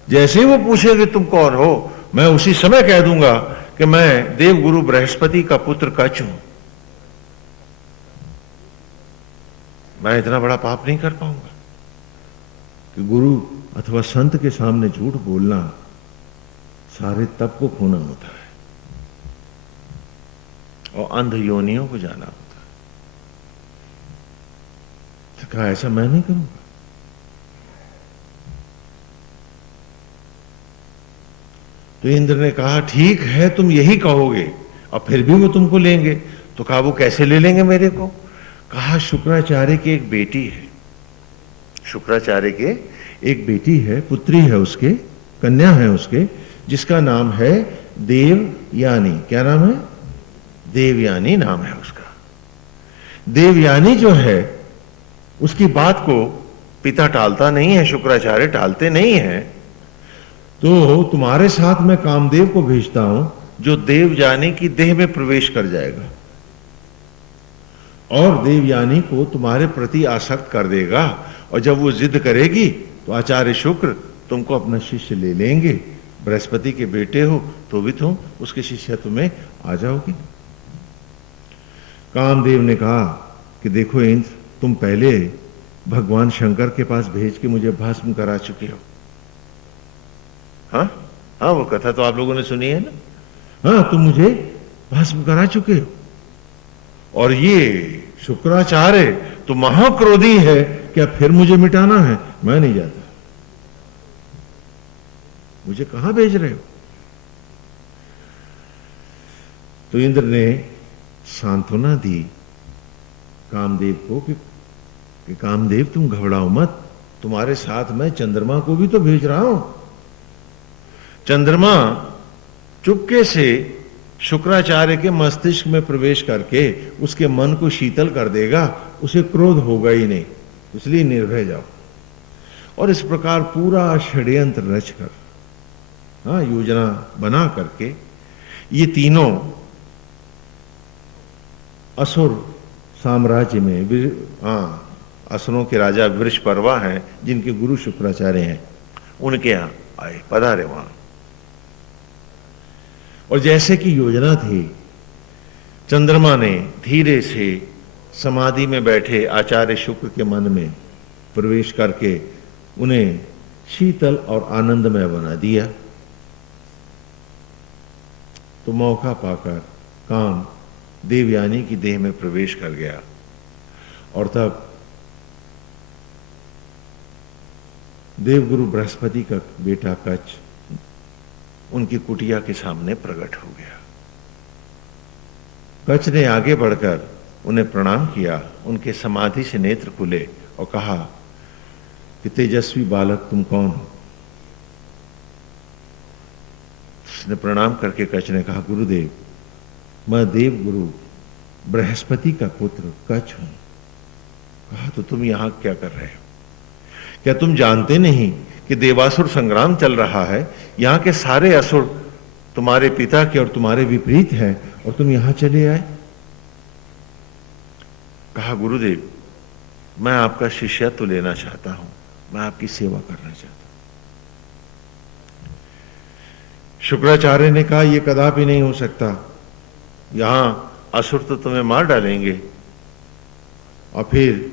जैसे ही वो पूछेंगे तुम कौन हो, मैं उसी समय कह दूंगा कि मैं देवगुरु बृहस्पति का पुत्र कच्छ हूं। मैं इतना बड़ा पाप नहीं कर पाऊंगा। कि गुरु अथवा संत के सामने झूठ बोलना सारे तप को खोना होता है और अंध योनियों को जाना होता है। तो कहा ऐसा मैं नहीं करूंगा। तो इंद्र ने कहा ठीक है, तुम यही कहोगे और फिर भी वो तुमको लेंगे। तो कहा वो कैसे ले लेंगे मेरे को? कहा शुक्राचार्य की एक बेटी है, शुक्राचार्य के एक बेटी है, पुत्री है उसके, कन्या है उसके, जिसका नाम है देवयानी। क्या नाम है? देवयानी नाम है उसका। देवयानी जो है उसकी बात को पिता टालता नहीं है, शुक्राचार्य टालते नहीं है। तो तुम्हारे साथ मैं कामदेव को भेजता हूं, जो देवयानी की देह में प्रवेश कर जाएगा और देवयानी को तुम्हारे प्रति आसक्त कर देगा, और जब वो जिद करेगी तो आचार्य शुक्र तुमको अपना शिष्य ले लेंगे। बृहस्पति के बेटे हो तो भी तुम उसके शिष्यत्व में आ जाओगे। कामदेव ने कहा कि देखो इंद्र, तुम पहले भगवान शंकर के पास भेज के मुझे भस्म करा चुके हो। हाँ हाँ, वो कथा तो आप लोगों ने सुनी है ना। हाँ, तुम मुझे भस्म करा चुके हो, और ये शुक्राचार्य तो महाक्रोधी है, क्या फिर मुझे मिटाना है? मैं नहीं जाता, मुझे कहां भेज रहे हो? तो इंद्र ने सांत्वना दी कामदेव को कि कामदेव तुम घबराओ मत, तुम्हारे साथ मैं चंद्रमा को भी तो भेज रहा हूं। चंद्रमा चुपके से शुक्राचार्य के मस्तिष्क में प्रवेश करके उसके मन को शीतल कर देगा, उसे क्रोध होगा ही नहीं, इसलिए निर्भय जाओ। और इस प्रकार पूरा षड्यंत्र रचकर, हाँ, योजना बना करके ये तीनों असुर साम्राज्य में, हाँ, असुरों के राजा वृषपर्वा हैं, जिनके गुरु शुक्राचार्य हैं, उनके यहां आए, पधारे वहां। और जैसे कि योजना थी, चंद्रमा ने धीरे से समाधि में बैठे आचार्य शुक्र के मन में प्रवेश करके उन्हें शीतल और आनंदमय बना दिया। तो मौका पाकर काम देवयानी की देह में प्रवेश कर गया, और तब देवगुरु बृहस्पति का बेटा कच्छ उनकी कुटिया के सामने प्रकट हो गया। कच्छ ने आगे बढ़कर उन्हें प्रणाम किया, उनके समाधि से नेत्र खुले और कहा कि तेजस्वी बालक तुम कौन हो? उसने प्रणाम करके कच्छ ने कहा, गुरुदेव, मैं देवगुरु बृहस्पति का पुत्र कच्छ हूं। कहा, तो तुम यहां क्या कर रहे हो? क्या तुम जानते नहीं कि देवासुर संग्राम चल रहा है, यहां के सारे असुर तुम्हारे पिता के और तुम्हारे विपरीत हैं, और तुम यहां चले आए? कहा, गुरुदेव, मैं आपका शिष्यत्व लेना चाहता हूं, मैं आपकी सेवा करना चाहता हूं। शुक्राचार्य ने कहा, यह कदापि नहीं हो सकता, यहां असुर तो तुम्हें मार डालेंगे, और फिर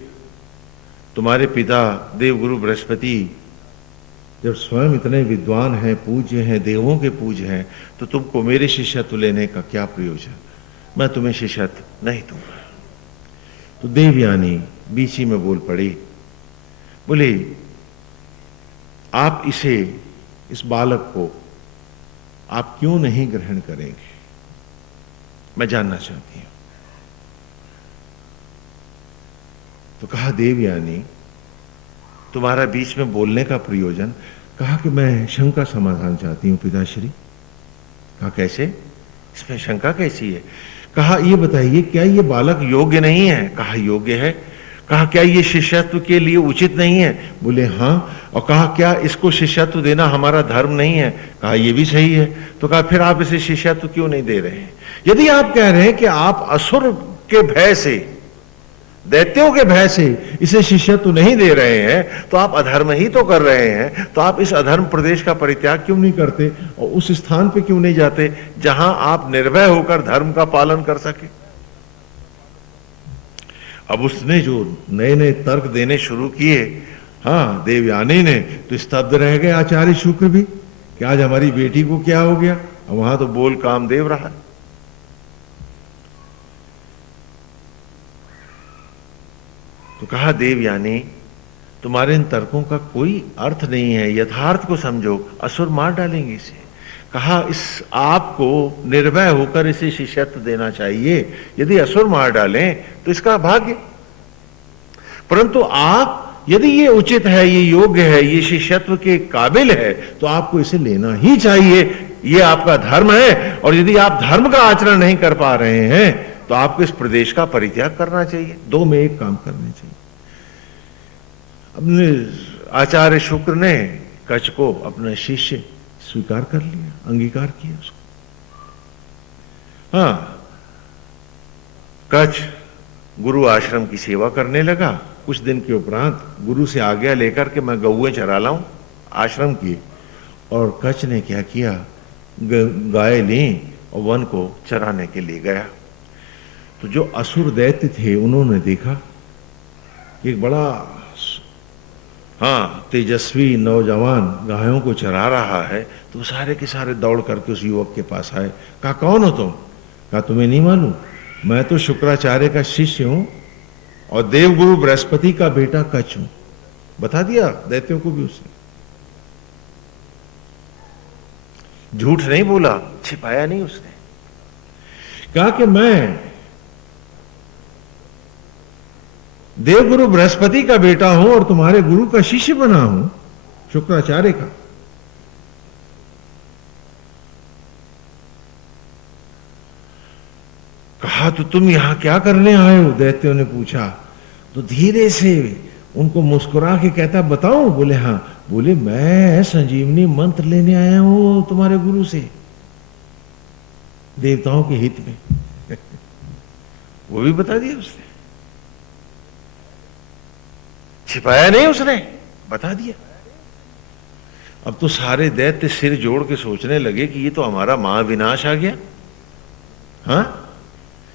तुम्हारे पिता देवगुरु बृहस्पति जब स्वयं इतने विद्वान हैं, पूज्य हैं, देवों के पूज्य हैं, तो तुमको मेरे शिष्यत्व लेने का क्या प्रयोजन? मैं तुम्हें शिष्यत्व नहीं दूंगा। तो देवयानी बीच ही में बोल पड़ी, बोले, आप इस बालक को आप क्यों नहीं ग्रहण करेंगे? मैं जानना चाहती हूं। तो कहा, देवयानी, तुम्हारा बीच में बोलने का प्रयोजन? कहा कि मैं शंका समाधान चाहती हूं पिताश्री। कहा, कैसे? इसमें शंका कैसी है? कहा, ये बताइए, क्या ये बालक योग्य नहीं है? कहा, योग्य है। कहा, क्या ये शिष्यत्व के लिए उचित नहीं है? बोले, हाँ। और कहा, क्या इसको शिष्यत्व देना हमारा धर्म नहीं है? कहा, ये भी सही है। तो कहा, फिर आप इसे शिष्यत्व क्यों नहीं दे रहे हैं? यदि आप कह रहे हैं कि आप असुर के भय से, दैत्यों के भय से इसे शिष्यत्व नहीं दे रहे हैं, तो आप अधर्म ही तो कर रहे हैं। तो आप इस अधर्म प्रदेश का परित्याग क्यों नहीं करते और उस स्थान पे क्यों नहीं जाते जहां आप निर्भय होकर धर्म का पालन कर सके? अब उसने जो नए नए तर्क देने शुरू किए, हाँ, देवयानी ने, तो स्तब्ध रह गए आचार्य शुक्र भी कि आज हमारी बेटी को क्या हो गया। वहां तो बोल कामदेव रहा। तो कहा, देवयानी, तुम्हारे इन तर्कों का कोई अर्थ नहीं है, यथार्थ को समझो, असुर मार डालेंगे इसे। कहा इस आपको निर्भय होकर इसे शिष्यत्व देना चाहिए, यदि असुर मार डालें तो इसका भाग्य, परंतु आप यदि ये उचित है, ये योग्य है, ये शिष्यत्व के काबिल है, तो आपको इसे लेना ही चाहिए, ये आपका धर्म है। और यदि आप धर्म का आचरण नहीं कर पा रहे हैं तो आपको इस प्रदेश का परित्याग करना चाहिए, दो में एक काम करने चाहिए। अपने आचार्य शुक्र ने कच्छ को अपना शिष्य स्वीकार कर लिया, अंगीकार किया उसको। हाँ, कच्छ गुरु आश्रम की सेवा करने लगा। कुछ दिन के उपरांत गुरु से आज्ञा लेकर के मैं गौएं चरा लाऊं आश्रम की, और कच्छ ने क्या किया, गाय ली और वन को चराने के लिए गया। तो जो असुर दैत्य थे उन्होंने देखा कि एक बड़ा तेजस्वी नौजवान गायों को चरा रहा है, तो सारे के सारे दौड़ करके उस युवक के पास आए। कहा कौन हो तुम? कहा तुम्हें नहीं मालूम, मैं तो शुक्राचार्य का शिष्य हूं और देवगुरु बृहस्पति का बेटा कच्छ हूं। बता दिया दैत्यों को भी उसने, झूठ नहीं बोला, छिपाया नहीं उसने। कहा कि मैं देवगुरु बृहस्पति का बेटा हूं और तुम्हारे गुरु का शिष्य बना हूं, शुक्राचार्य का। कहा तो तुम यहां क्या करने आए हो? दैत्यों ने पूछा। तो धीरे से उनको मुस्कुरा के कहता बताऊं? बोले हाँ। बोले मैं संजीवनी मंत्र लेने आया हूं तुम्हारे गुरु से, देवताओं के हित में। वो भी बता दिया उसने, छिपाया नहीं उसने, बता दिया। अब तो सारे दैत्य सिर जोड़ के सोचने लगे कि ये तो हमारा महाविनाश आ गया। हाँ,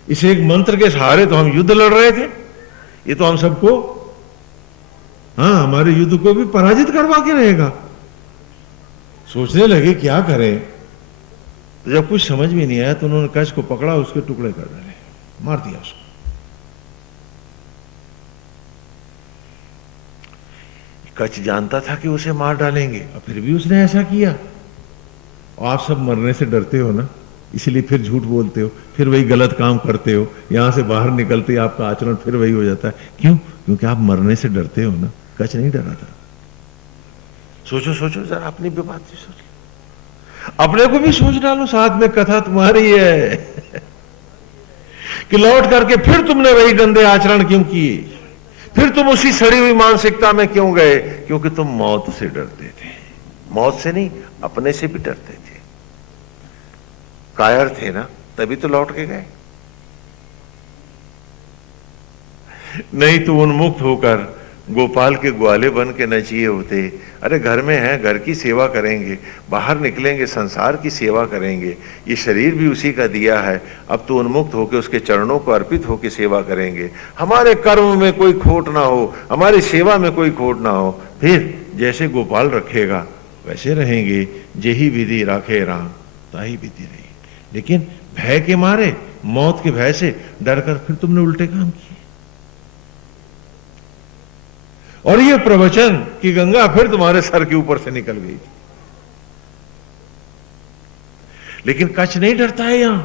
इस एक मंत्र के सहारे तो हम युद्ध लड़ रहे थे, ये तो हम सबको, हाँ, हमारे युद्ध को भी पराजित करवा के रहेगा। सोचने लगे क्या करें। तो जब कुछ समझ में नहीं आया तो उन्होंने कच्छ को पकड़ा, उसके टुकड़े कर डाले, मार दिया उसको। कच्छ जानता था कि उसे मार डालेंगे और फिर भी उसने ऐसा किया। और आप सब मरने से डरते हो ना, इसलिए फिर झूठ बोलते हो, फिर वही गलत काम करते हो, यहां से बाहर निकलते ही आपका आचरण फिर वही हो जाता है। क्यों? क्योंकि आप मरने से डरते हो ना। कच्छ नहीं डरा था। सोचो सोचो जरा, अपनी भी बात से सोचो, अपने को भी सोच डालो, साथ में कथा तुम्हारी है कि लौट करके फिर तुमने वही गंदे आचरण क्यों किए, फिर तुम उसी सड़ी हुई मानसिकता में क्यों गए? क्योंकि तुम मौत से डरते थे। मौत से नहीं, अपने से भी डरते थे, कायर थे ना, तभी तो लौट के गए। नहीं तो उन्मुक्त होकर गोपाल के ग्वाले बन के नचिए होते। अरे घर में हैं, घर की सेवा करेंगे, बाहर निकलेंगे संसार की सेवा करेंगे, ये शरीर भी उसी का दिया है, अब तो उन्मुक्त होकर उसके चरणों को अर्पित होकर सेवा करेंगे, हमारे कर्म में कोई खोट ना हो, हमारी सेवा में कोई खोट ना हो, फिर जैसे गोपाल रखेगा वैसे रहेंगे। जेही विधि राखे राम ताही विधि रही। लेकिन भय के मारे, मौत के भय से डरकर फिर तुमने उल्टे काम किए। और ये प्रवचन की गंगा फिर तुम्हारे सर के ऊपर से निकल गई। लेकिन कच्छ नहीं डरता है यहां।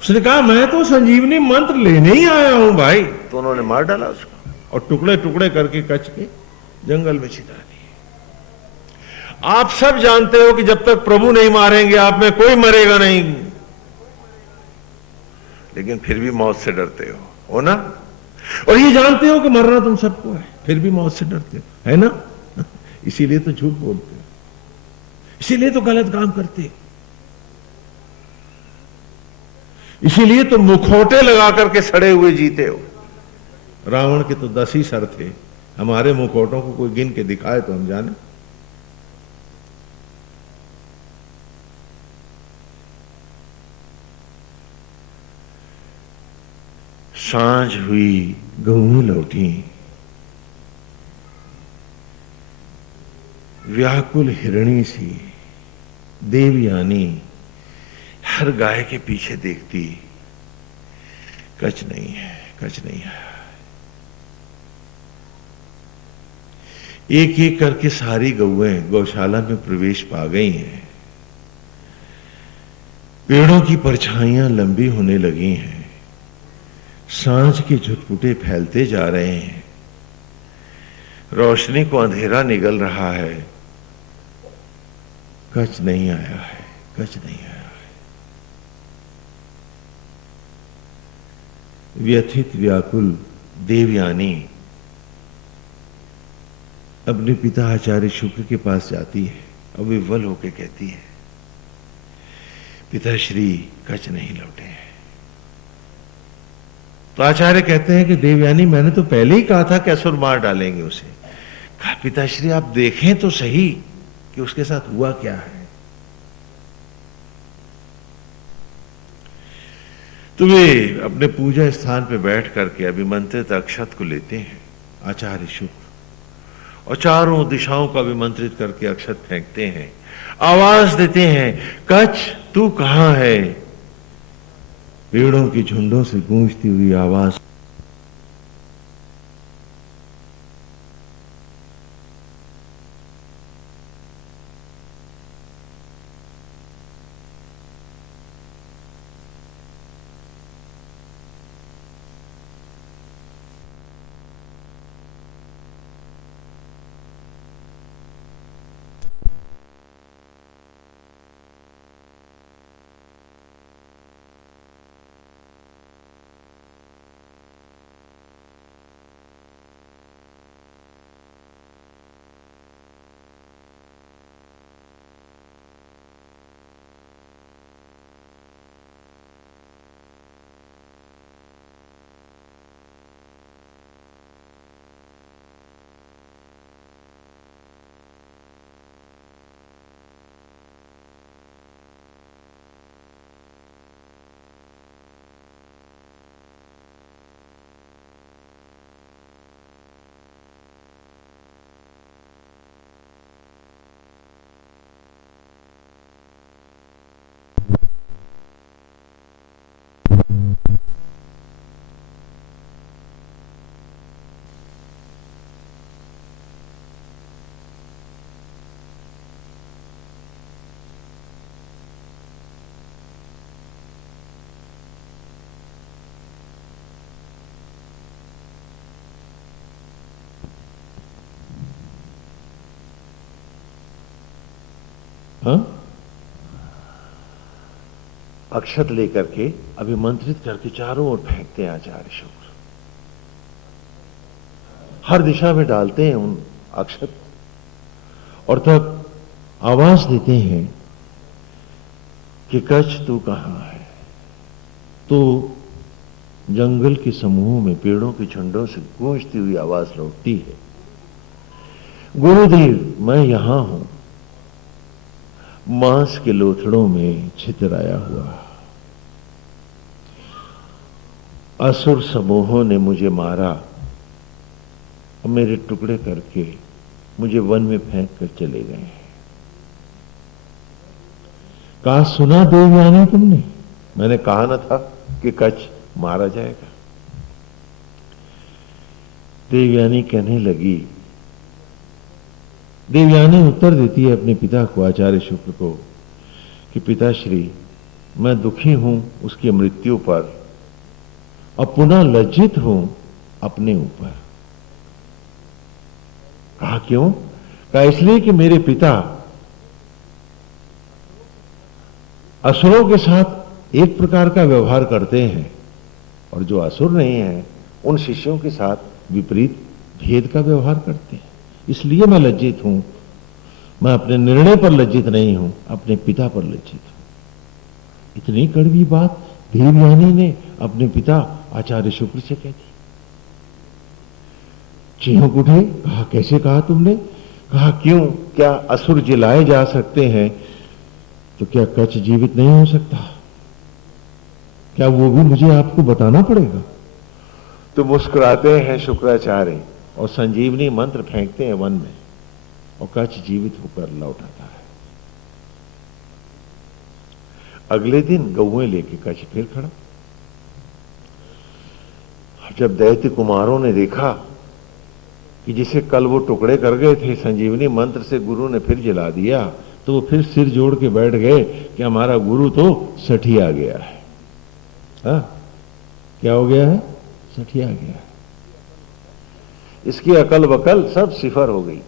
उसने कहा मैं तो संजीवनी मंत्र लेने ही आया हूं भाई। तो उन्होंने मार डाला उसको और टुकड़े टुकड़े करके कच्छ के जंगल में छिटा दिए। आप सब जानते हो कि जब तक प्रभु नहीं मारेंगे आप में कोई मरेगा नहीं, लेकिन फिर भी मौत से डरते हो ना? और ये जानते हो कि मरना तुम सबको है, फिर भी मौत से डरते हो, है ना? इसीलिए तो झूठ बोलते हो, इसीलिए तो गलत काम करते हो, इसीलिए तो मुखौटे लगा करके सड़े हुए जीते हो। रावण के तो 10 ही सर थे, हमारे मुखौटों को कोई गिन के दिखाए तो हम जाने। सांझ हुई, गऊ लौटी, व्याकुल हिरणी सी देवयानी हर गाय के पीछे देखती, कच्छ नहीं है, कच्छ नहीं है। एक एक करके सारी गौएं गौशाला में प्रवेश पा गई हैं। पेड़ों की परछाइयां लंबी होने लगी हैं, सांझ के झुटपुटे फैलते जा रहे हैं, रोशनी को अंधेरा निगल रहा है। कच नहीं आया है, कच नहीं आया है। व्यथित व्याकुल देवयानी अपने पिता आचार्य शुक्र के पास जाती है और विह्वल होकर कहती है, पिताश्री कच नहीं लौटे हैं। तो आचार्य कहते हैं कि देवयानी मैंने तो पहले ही कहा था कि असुर मार डालेंगे उसे। कहा पिताश्री आप देखें तो सही कि उसके साथ हुआ क्या है। तो वे अपने पूजा स्थान पर बैठ करके अभिमंत्रित अक्षत को लेते हैं आचार्य शुक्र, और चारों दिशाओं को अभिमंत्रित करके अक्षत फेंकते हैं, आवाज देते हैं, कच तू कहां है। पेड़ों के झुंडों से गूंजती हुई आवाज अक्षत लेकर के अभिमंत्रित करके चारों ओर फेंकते हैं आचार्य शुक्र। हर दिशा में डालते हैं उन अक्षत, और तब आवाज देते हैं कि कच तू कहां है। तो जंगल के समूह में पेड़ों के झुंडों से गूंजती हुई आवाज लौटती है, गुरुदेव मैं यहां हूं, मांस के लोथड़ों में छितराया हुआ। असुर समूहों ने मुझे मारा और मेरे टुकड़े करके मुझे वन में फेंक कर चले गए। कहा सुना देवयानी तुमने, मैंने कहा न था कि कच मारा जाएगा। देवयानी कहने लगी, देवयानी उत्तर देती है अपने पिता को, आचार्य शुक्र को, कि पिताश्री मैं दुखी हूं उसकी मृत्यु पर और पुनः लज्जित हूं अपने ऊपर। कहा क्यों? कहा इसलिए कि मेरे पिता असुरों के साथ एक प्रकार का व्यवहार करते हैं और जो असुर नहीं है उन शिष्यों के साथ विपरीत भेद का व्यवहार करते हैं। इसलिए मैं लज्जित हूं। मैं अपने निर्णय पर लज्जित नहीं हूं, अपने पिता पर लज्जित हूं। इतनी कड़वी बात देवयानी ने अपने पिता आचार्य शुक्र से कह दी। चीहों उठे, कहा कैसे कहा तुमने? कहा क्यों, क्या असुर जिलाए जा सकते हैं तो क्या कच जीवित नहीं हो सकता? क्या वो भी मुझे आपको बताना पड़ेगा? तो मुस्कुराते हैं शुक्राचार्य और संजीवनी मंत्र फेंकते हैं वन में और कच जीवित होकर लौट आता है। अगले दिन गौएं लेके कच फिर खड़ा। जब दैत्य कुमारों ने देखा कि जिसे कल वो टुकड़े कर गए थे संजीवनी मंत्र से गुरु ने फिर जला दिया, तो वो फिर सिर जोड़ के बैठ गए कि हमारा गुरु तो सठिया गया है। हाँ, क्या हो गया है? सठिया गया है। इसकी अकल बकल सब सिफर हो गई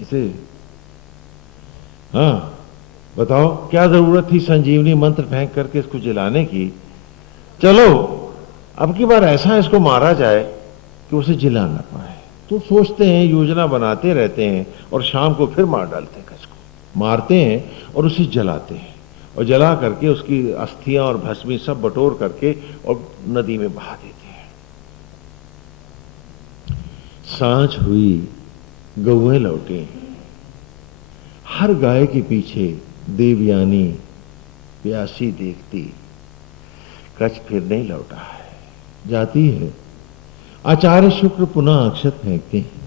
इसे। हाँ, बताओ क्या जरूरत थी संजीवनी मंत्र फेंक करके इसको जलाने की? चलो अब की बार ऐसा इसको मारा जाए कि उसे जला ना पाए। तो सोचते हैं, योजना बनाते रहते हैं और शाम को फिर मार डालते हैं कच को, मारते हैं और उसे जलाते हैं और जला करके उसकी अस्थियां और भस्मी सब बटोर करके और नदी में बहा देते हैं। सांझ हुई, गौएं लौटी, हर गाय के पीछे देवयानी प्यासी देखती, कच्छ फिर नहीं लौटा है। जाती है, आचार्य शुक्र पुनः अक्षत फेंकते हैं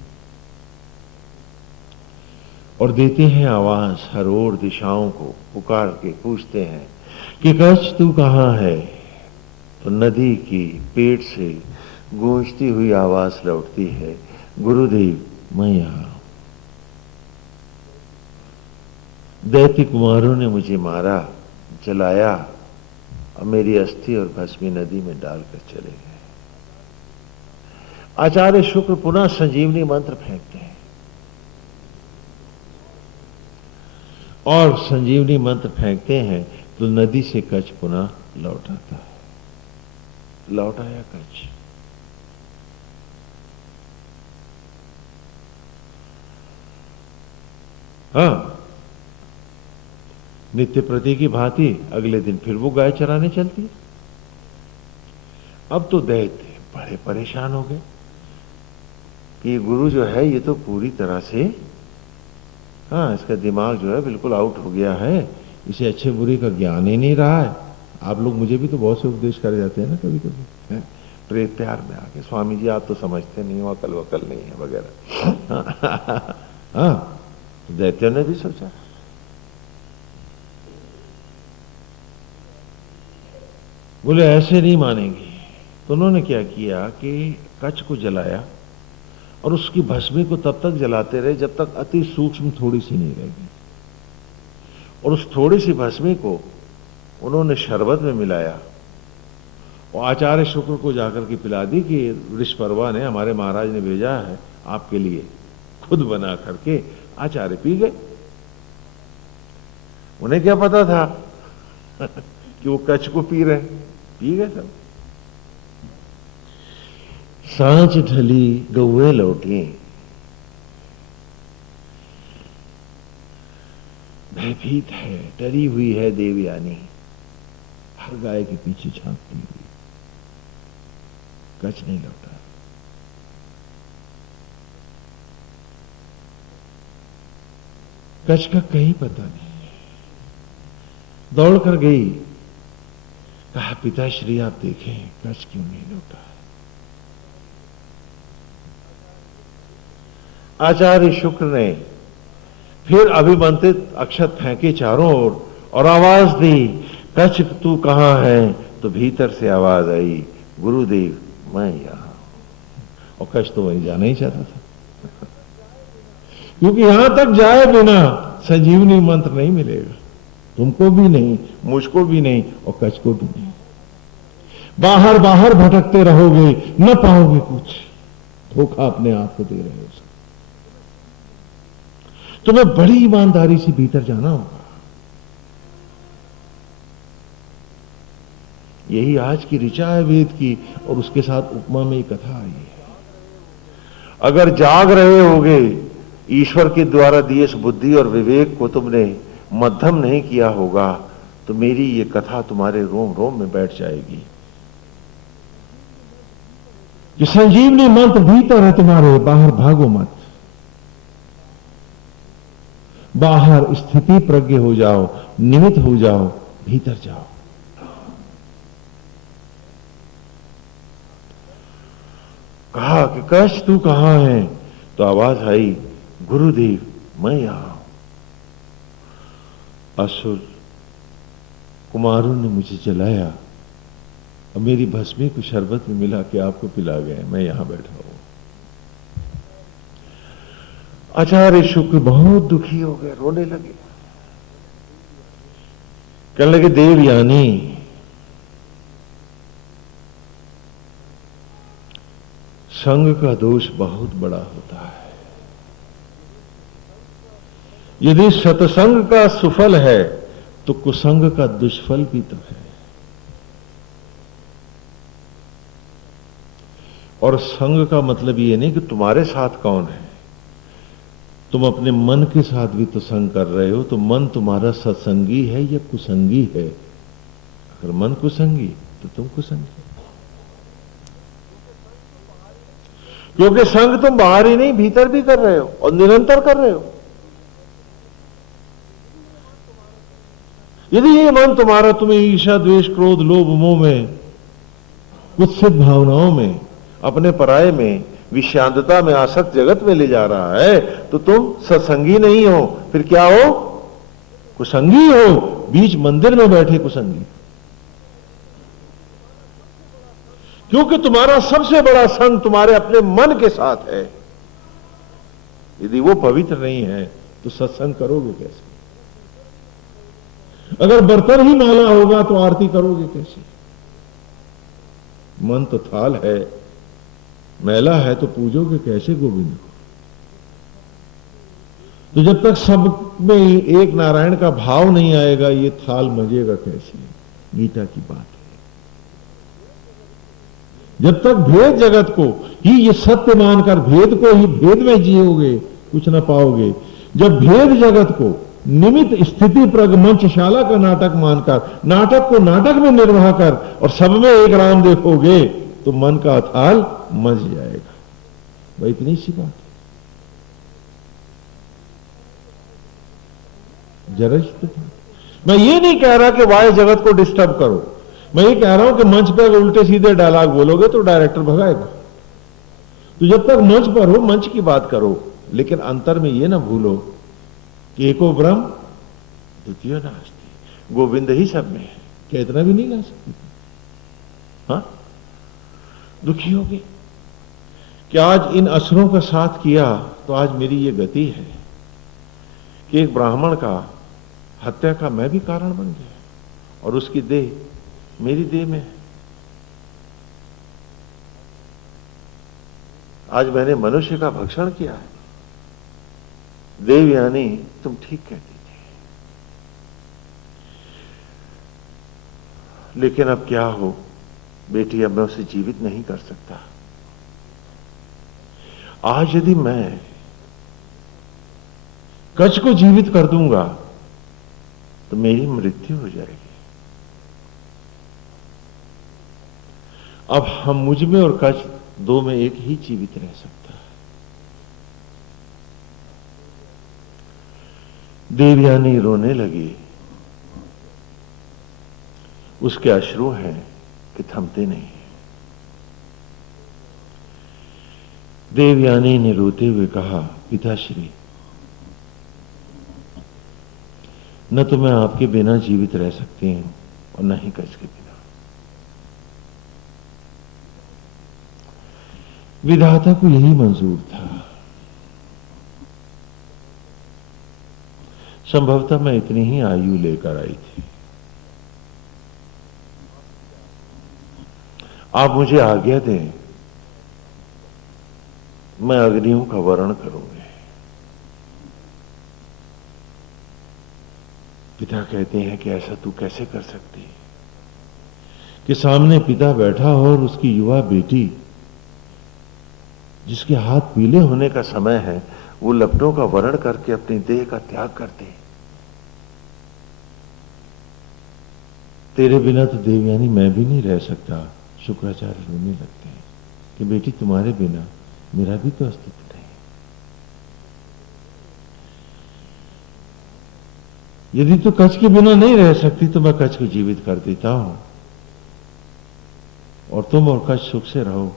और देते हैं आवाज हर ओर दिशाओं को पुकार के पूछते हैं कि कच्छ तू कहां है? तो नदी की पेट से गूंजती हुई आवाज लौटती है, गुरुदेव मैं यहां। दैत्य कुमारों ने मुझे मारा, जलाया और मेरी अस्थि और भस्मी नदी में डालकर चले गए। आचार्य शुक्र पुनः संजीवनी मंत्र फेंकते हैं और संजीवनी मंत्र फेंकते हैं तो नदी से कच्छ पुनः लौट आता है। लौट आया कच्छ। हाँ, नित्य प्रति की भांति अगले दिन फिर वो गाय चराने चलती। अब तो दैत्य बड़े परेशान हो गए कि ये गुरु जो है ये तो पूरी तरह से, हाँ, इसका दिमाग जो है बिल्कुल आउट हो गया है, इसे अच्छे बुरे का ज्ञान ही नहीं रहा है। आप लोग मुझे भी तो बहुत से उपदेश कर जाते हैं ना कभी कभी, प्रेम प्यार में आके, स्वामी जी आप तो समझते नहीं हो, अकल वकल नहीं है वगैरह। हाँ, दैत्य ने भी सोचा। बोले ऐसे नहीं मानेंगे। तो उन्होंने क्या किया कि कच्छ को जलाया और उसकी भस्मी को तब तक जलाते रहे जब तक अति सूक्ष्म थोड़ी सी नहीं रहेगी। और उस थोड़ी सी भस्मी को उन्होंने शरबत में मिलाया और आचार्य शुक्र को जाकर के पिला दी कि ऋषपर्वा ने, हमारे महाराज ने भेजा है आपके लिए, खुद बना करके। आचार्य पी गए। उन्हें क्या पता था कि वो कच्छ को पी रहे, पी गए सब। सांझ ढली, गौएं लौटी, भयभीत है, डरी हुई है देवयानी, हर गाय के पीछे झांकती हुई। कच्छ नहीं लौटा। कच्छ का कहीं पता नहीं। दौड़ कर गई, कहा पिताश्री आप देखें कच्छ क्यों नहीं लौटा। आचार्य शुक्र ने फिर अभिमंत्रित अक्षत फेंके चारों ओर और आवाज दी, कच्छ तू कहां है? तो भीतर से आवाज आई, गुरुदेव मैं यहां। और कच्छ तो वहीं जाना ही चाहता था क्योंकि यहां तक जाए बिना संजीवनी मंत्र नहीं मिलेगा, तुमको भी नहीं, मुझको भी नहीं और कच्छ को भी नहीं। बाहर बाहर भटकते रहोगे, न पाओगे कुछ। धोखा अपने आप को दे रहे हो। तुम्हें बड़ी ईमानदारी से भीतर जाना होगा। यही आज की ऋचा है वेद की, और उसके साथ उपमा में एक कथा आई है। अगर जाग रहे होगे, ईश्वर के द्वारा दिए इस बुद्धि और विवेक को तुमने मध्यम नहीं किया होगा, तो मेरी ये कथा तुम्हारे रोम रोम में बैठ जाएगी कि संजीवनी मंत्र भीतर है तुम्हारे, बाहर भागो मत। बाहर स्थिति प्रज्ञ हो जाओ, निमित हो जाओ, भीतर जाओ। कहा कि कच्छ तू कहां है? तो आवाज आई, गुरुदेव मैं यहां हूं। असुर कुमारों ने मुझे जलाया और मेरी भस्मी को शरबत में मिला के आपको पिला गए, मैं यहां बैठा हूं। आचार्य शुक्र बहुत दुखी हो गए, रोने लगे। कहने लगे देवयानी, संग का दोष बहुत बड़ा होता है। यदि सत्संग का सुफल है तो कुसंग का दुष्फल भी तो है। और संग का मतलब ये नहीं कि तुम्हारे साथ कौन है, तुम अपने मन के साथ भी तो संग कर रहे हो। तो मन तुम्हारा सत्संगी है या कुसंगी है? अगर मन कुसंगी तो तुम कुसंगी, क्योंकि संग तुम बाहर ही नहीं भीतर भी कर रहे हो और निरंतर कर रहे हो। यदि ये मन तुम्हारा तुम्हें ईर्ष्या, द्वेष, क्रोध, लोभ, मोह में, कुत्सित भावनाओं में, अपने पराये में, विषांतता में, आसक्त जगत में ले जा रहा है, तो तुम सत्संगी नहीं हो। फिर क्या हो? कुसंगी हो, बीच मंदिर में बैठे कुसंगी। क्योंकि तुम्हारा सबसे बड़ा संग तुम्हारे अपने मन के साथ है। यदि वो पवित्र नहीं है तो सत्संग करोगे कैसे? अगर बर्तन ही मैला होगा तो आरती करोगे कैसे? मन तो थाल है, मैला है तो पूजोगे कैसे गोविंद को? तो जब तक सब में एक नारायण का भाव नहीं आएगा, ये थाल मजेगा कैसे? गीता की बात है। जब तक भेद जगत को ही ये सत्य मानकर भेद को ही भेद में जियोगे, कुछ ना पाओगे। जब भेद जगत को निमित्त स्थिति प्रग मंचशाला का नाटक मानकर, नाटक को नाटक में निर्वाह कर और सब में एक राम देखोगे, तो मन का थाल मज जाएगा। भाई इतनी सी बात है। जरा तो मैं ये नहीं कह रहा कि वाय जगत को डिस्टर्ब करो, मैं ये कह रहा हूं कि मंच पर अगर उल्टे सीधे डायलॉग बोलोगे तो डायरेक्टर भगाएगा। तो जब तक मंच पर हो, मंच की बात करो, लेकिन अंतर में ये ना भूलो कि एको ब्रह्म द्वितीय नास्ति, गोविंद ही सब में है। क्या इतना भी नहीं ला सकती? हाँ, दुखी होगी कि आज इन असुरों का साथ किया तो आज मेरी ये गति है कि एक ब्राह्मण का हत्या का मैं भी कारण बन गया और उसकी देह मेरी देह में है। आज मैंने मनुष्य का भक्षण किया है। देवयानी, तुम ठीक कहती थी, लेकिन अब क्या हो बेटी, अब मैं उसे जीवित नहीं कर सकता। आज यदि मैं कच्छ को जीवित कर दूंगा तो मेरी मृत्यु हो जाएगी। अब हम मुझ में और कच्छ दो में एक ही जीवित रह सकता है। देवयानी रोने लगी। उसके अश्रु हैं कि थमते नहीं। देवयानी ने रोते हुए कहा, पिताश्री, न तो मैं आपके बिना जीवित रह सकती हूं और न ही कच्छ के बिना। विधाता को यही मंजूर था। संभवतः मैं इतनी ही आयु लेकर आई थी। आप मुझे आज्ञा दें, मैं अग्नियों का वर्ण करूंगी। पिता कहते हैं कि ऐसा तू कैसे कर सकती है कि सामने पिता बैठा हो और उसकी युवा बेटी, जिसके हाथ पीले होने का समय है, वो लपटों का वर्ण करके अपनी देह का त्याग करते। तेरे बिना तो देवयानी मैं भी नहीं रह सकता। शुक्राचार्य रोने लगते हैं कि बेटी, तुम्हारे बिना मेरा भी तो अस्तित्व नहीं। यदि तू कच्छ के बिना नहीं रह सकती तो मैं कच्छ को जीवित कर देता हूं और तुम और कच्छ सुख से रहो।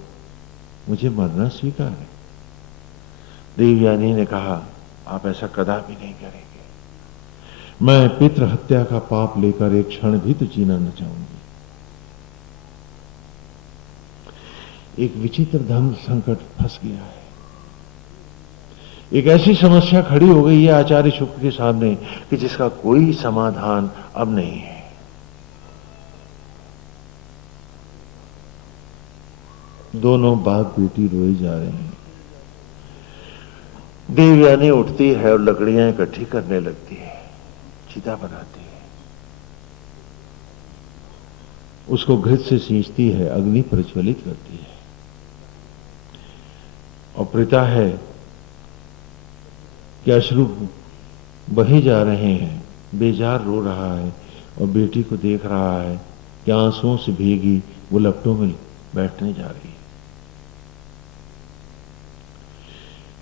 मुझे मरना स्वीकार है। देवयानी ने कहा, आप ऐसा कदापि नहीं करेंगे। मैं पितृ हत्या का पाप लेकर एक क्षण भी तो जीना न चाहूंगी। एक विचित्र धर्म संकट फंस गया है। एक ऐसी समस्या खड़ी हो गई है आचार्य शुक्र के सामने कि जिसका कोई समाधान अब नहीं है। दोनों बाप बेटी रोए जा रहे हैं। देवयानी उठती है और लकड़ियां इकट्ठी करने लगती है, चिता बनाती है, उसको घृत से सींचती है, अग्नि प्रज्वलित करती है, और पिता है कि अश्रु बहे जा रहे हैं, बेजार रो रहा है, और बेटी को देख रहा है कि आंसुओं से भीगी वो लपटों में बैठने जा रही है।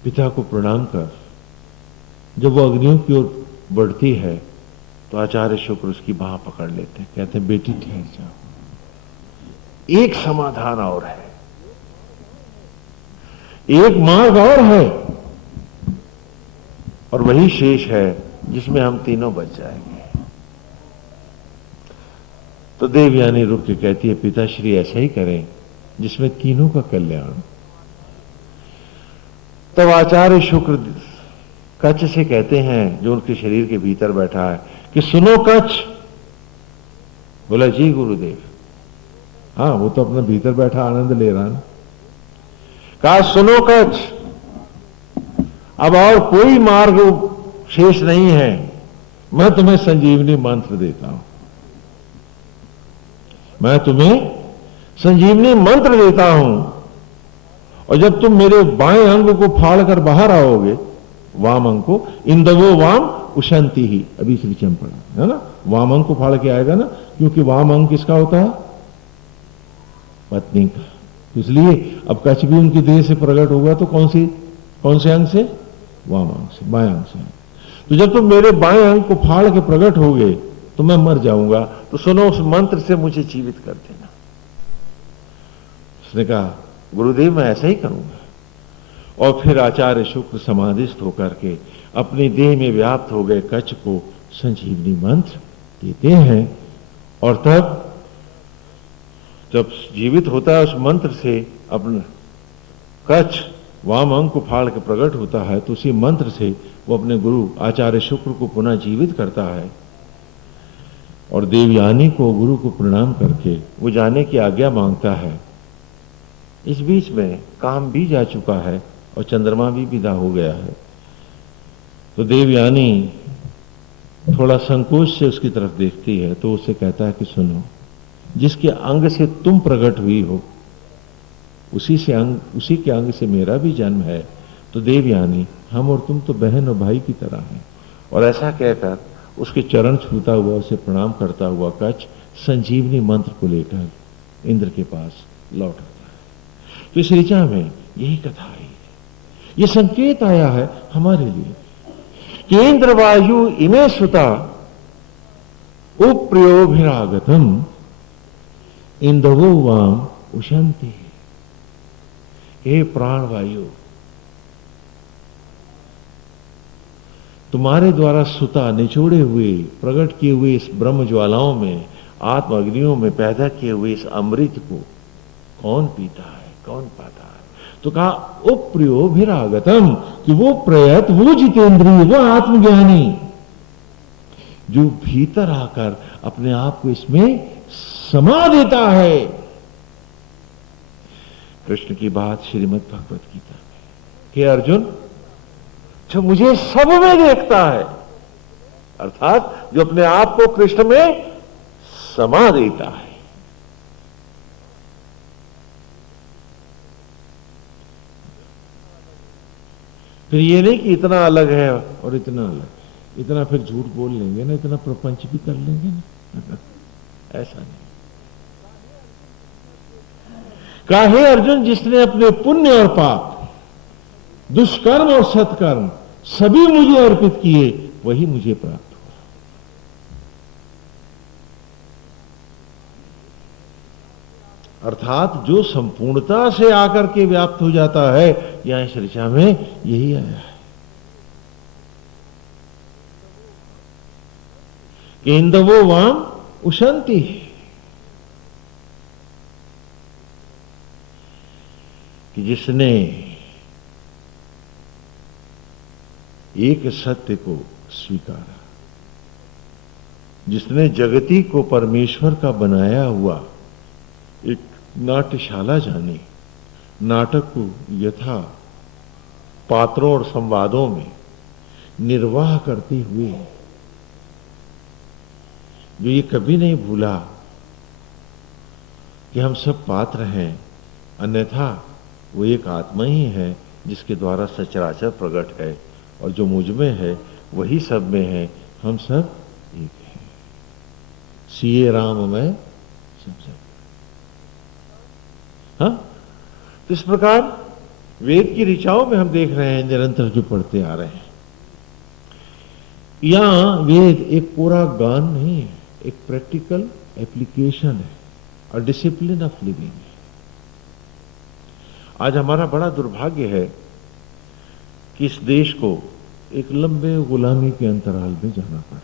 पिता को प्रणाम कर जब वो अग्नियों की ओर बढ़ती है तो आचार्य शुक्र उसकी बाह पकड़ लेते हैं, कहते हैं बेटी ठहर जाओ, एक समाधान और है, एक मार्ग और है, और वही शेष है जिसमें हम तीनों बच जाएंगे। तो देवयानी रुक के कहती है पिताश्री ऐसा ही करें जिसमें तीनों का कल्याण। तब आचार्य शुक्र कच्छ से कहते हैं, जो उनके शरीर के भीतर बैठा है, कि सुनो कच्छ। बोला जी गुरुदेव। हाँ, वो तो अपना भीतर बैठा आनंद ले रहा है। कहा सुनो कच्छ, अब और कोई मार्ग शेष नहीं है, मैं तुम्हें संजीवनी मंत्र देता हूं, मैं तुम्हें संजीवनी मंत्र देता हूं, और जब तुम मेरे बाएं अंग को फाड़ कर बाहर आओगे, वाम अंग को, इंदवो वाम उशंति ही, अभी श्री चम पड़ा है ना, वाम अंग को फाड़ के आएगा ना, क्योंकि वाम अंग किसका होता है? पत्नी का। इसलिए अब कच्छ भी उनकी देह से प्रकट होगा तो कौन से अंग से? वाम अंग से, बाएं अंग से। तो जब तुम मेरे बाएं अंग को फाड़ के प्रकट होगे तो मैं मर जाऊंगा, तो सुनो उस मंत्र से मुझे जीवित कर देना। उसने कहा गुरुदेव मैं ऐसा ही करूंगा। और फिर आचार्य शुक्र समाधिस्थ होकर के अपनी देह में व्याप्त हो गए कच्छ को संजीवनी मंत्र देते हैं, और तब जब जीवित होता है उस मंत्र से अपना कच्छ वाम अंग को फाड़ के प्रकट होता है, तो उसी मंत्र से वो अपने गुरु आचार्य शुक्र को पुनः जीवित करता है, और देवयानी को गुरु को प्रणाम करके वो जाने की आज्ञा मांगता है। इस बीच में काम भी जा चुका है और चंद्रमा भी विदा हो गया है। तो देवयानी थोड़ा संकोच से उसकी तरफ देखती है, तो उसे कहता है कि सुनो, जिसके अंग से तुम प्रकट हुई हो उसी के अंग से मेरा भी जन्म है, तो देवयानी हम और तुम तो बहन और भाई की तरह हैं। और ऐसा कहकर उसके चरण छूता हुआ, उसे प्रणाम करता हुआ कच्छ संजीवनी मंत्र को लेकर इंद्र के पास लौट आता है। तो इस ऋचा में यही कथा आई है, ये संकेत आया है हमारे लिए कि इंद्र वायु इमे सुता उप्रयोभिरागतम इंदवो वाम उशंति। हे प्राण वायु, तुम्हारे द्वारा सुता निचोड़े हुए प्रकट किए हुए इस ब्रह्म ज्वालाओं में, आत्म अग्नियों में पैदा किए हुए इस अमृत को कौन पीता है, कौन पाता है? तो कहा उप्रयोभिरागतम, कि वो प्रयत, वो जितेंद्रिय, वो आत्मज्ञानी जो भीतर आकर अपने आप को इसमें समा देता है। कृष्ण की बात श्रीमद् भगवत गीता में कि अर्जुन जो मुझे सब में देखता है, अर्थात जो अपने आप को कृष्ण में समा देता है। फिर ये नहीं कि इतना अलग है और इतना अलग, इतना फिर झूठ बोल लेंगे ना, इतना प्रपंच भी कर लेंगे ना ऐसा नहीं। काहे अर्जुन, जिसने अपने पुण्य और पाप, दुष्कर्म और सत्कर्म सभी मुझे अर्पित किए, वही मुझे प्राप्त हुआ। अर्थात जो संपूर्णता से आकर के व्याप्त हो जाता है, यहां इस ऋचा में यही आया है कि इंदवो वाम उशंति, कि जिसने एक सत्य को स्वीकारा, जिसने जगती को परमेश्वर का बनाया हुआ एक नाट्यशाला जानी, नाटक को यथा पात्रों और संवादों में निर्वाह करते हुए जो ये कभी नहीं भूला कि हम सब पात्र हैं, अन्यथा वो एक आत्मा ही है जिसके द्वारा सचराचर प्रकट है, और जो मुझ में है वही सब में है, हम सब एक हैं। सिए राम मैं सब। हाँ, तो इस प्रकार वेद की ऋचाओं में हम देख रहे हैं निरंतर जो पढ़ते आ रहे हैं। यहां वेद एक पूरा गान नहीं है, एक प्रैक्टिकल एप्लीकेशन है और डिसिप्लिन ऑफ लिविंग है। आज हमारा बड़ा दुर्भाग्य है कि इस देश को एक लंबे गुलामी के अंतराल में जाना पड़ा।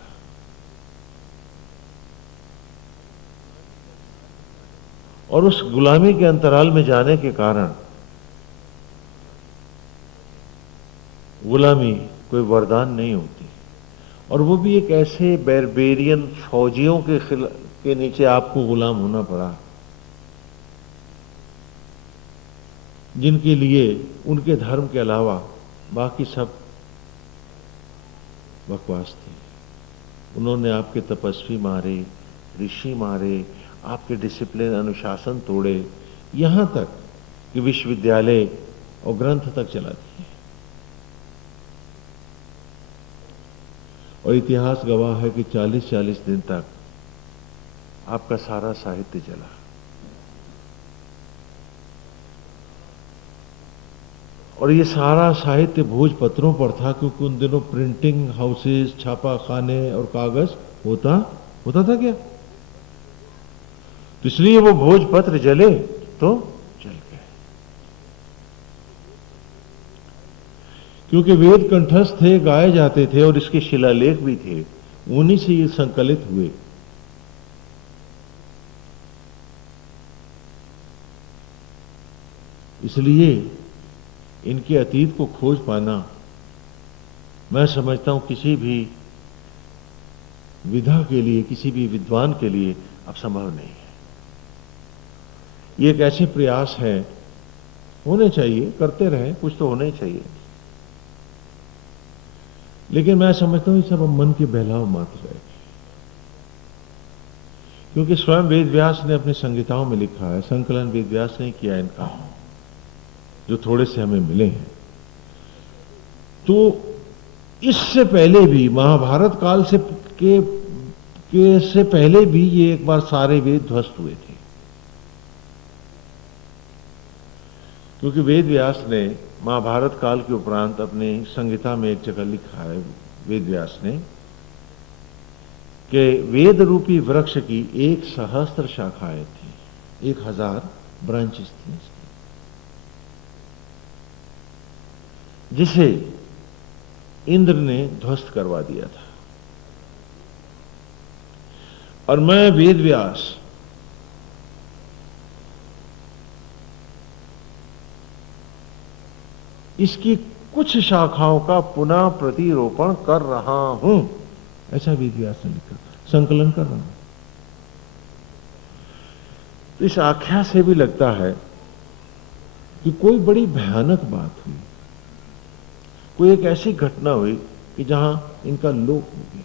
और उस गुलामी के अंतराल में जाने के कारण गुलामी कोई वरदान नहीं होती, और वो भी एक ऐसे बैरबेरियन फौजियों के नीचे आपको गुलाम होना पड़ा जिनके लिए उनके धर्म के अलावा बाकी सब बकवास थे। उन्होंने आपके तपस्वी मारे, ऋषि मारे, आपके डिसिप्लिन अनुशासन तोड़े, यहां तक कि विश्वविद्यालय और ग्रंथ तक चला दिए। और इतिहास गवाह है कि 40-40 दिन तक आपका सारा साहित्य चला। और ये सारा साहित्य भोजपत्रों पर था, क्योंकि उन दिनों प्रिंटिंग हाउसेस, छापा खाने और कागज होता था क्या? तो इसलिए वो भोजपत्र जले तो जल गए, क्योंकि वेद कंठस्थ थे, गाए जाते थे और इसके शिलालेख भी थे, उन्हीं से ये संकलित हुए। इसलिए इनके अतीत को खोज पाना, मैं समझता हूं किसी भी विधा के लिए, किसी भी विद्वान के लिए अब संभव नहीं है। ये एक ऐसे प्रयास है, होने चाहिए, करते रहे, कुछ तो होने चाहिए, लेकिन मैं समझता हूं ये सब मन के बहलाव मात्र है। क्योंकि स्वयं वेद व्यास ने अपनी संहिताओं में लिखा है, संकलन वेद व्यास ने किया इनका, जो थोड़े से हमें मिले हैं। तो इससे पहले भी, महाभारत काल से से पहले भी ये एक बार सारे वेद ध्वस्त हुए थे, क्योंकि वेद व्यास ने महाभारत काल के उपरांत अपने संहिता में एक जगह लिखा है, वेद व्यास ने, कि वेद रूपी वृक्ष की 1,000 शाखाएं थी, 1000 ब्रांचेस थी, जिसे इंद्र ने ध्वस्त करवा दिया था। और मैं वेद व्यास इसकी कुछ शाखाओं का पुनः प्रतिरोपण कर रहा हूं, ऐसा वेद व्यास ने लिखा, संकलन कर रहा हूं। तो इस आख्या से भी लगता है कि कोई बड़ी भयानक बात हुई, कोई एक ऐसी घटना हुई कि जहां इनका लोप हो गया,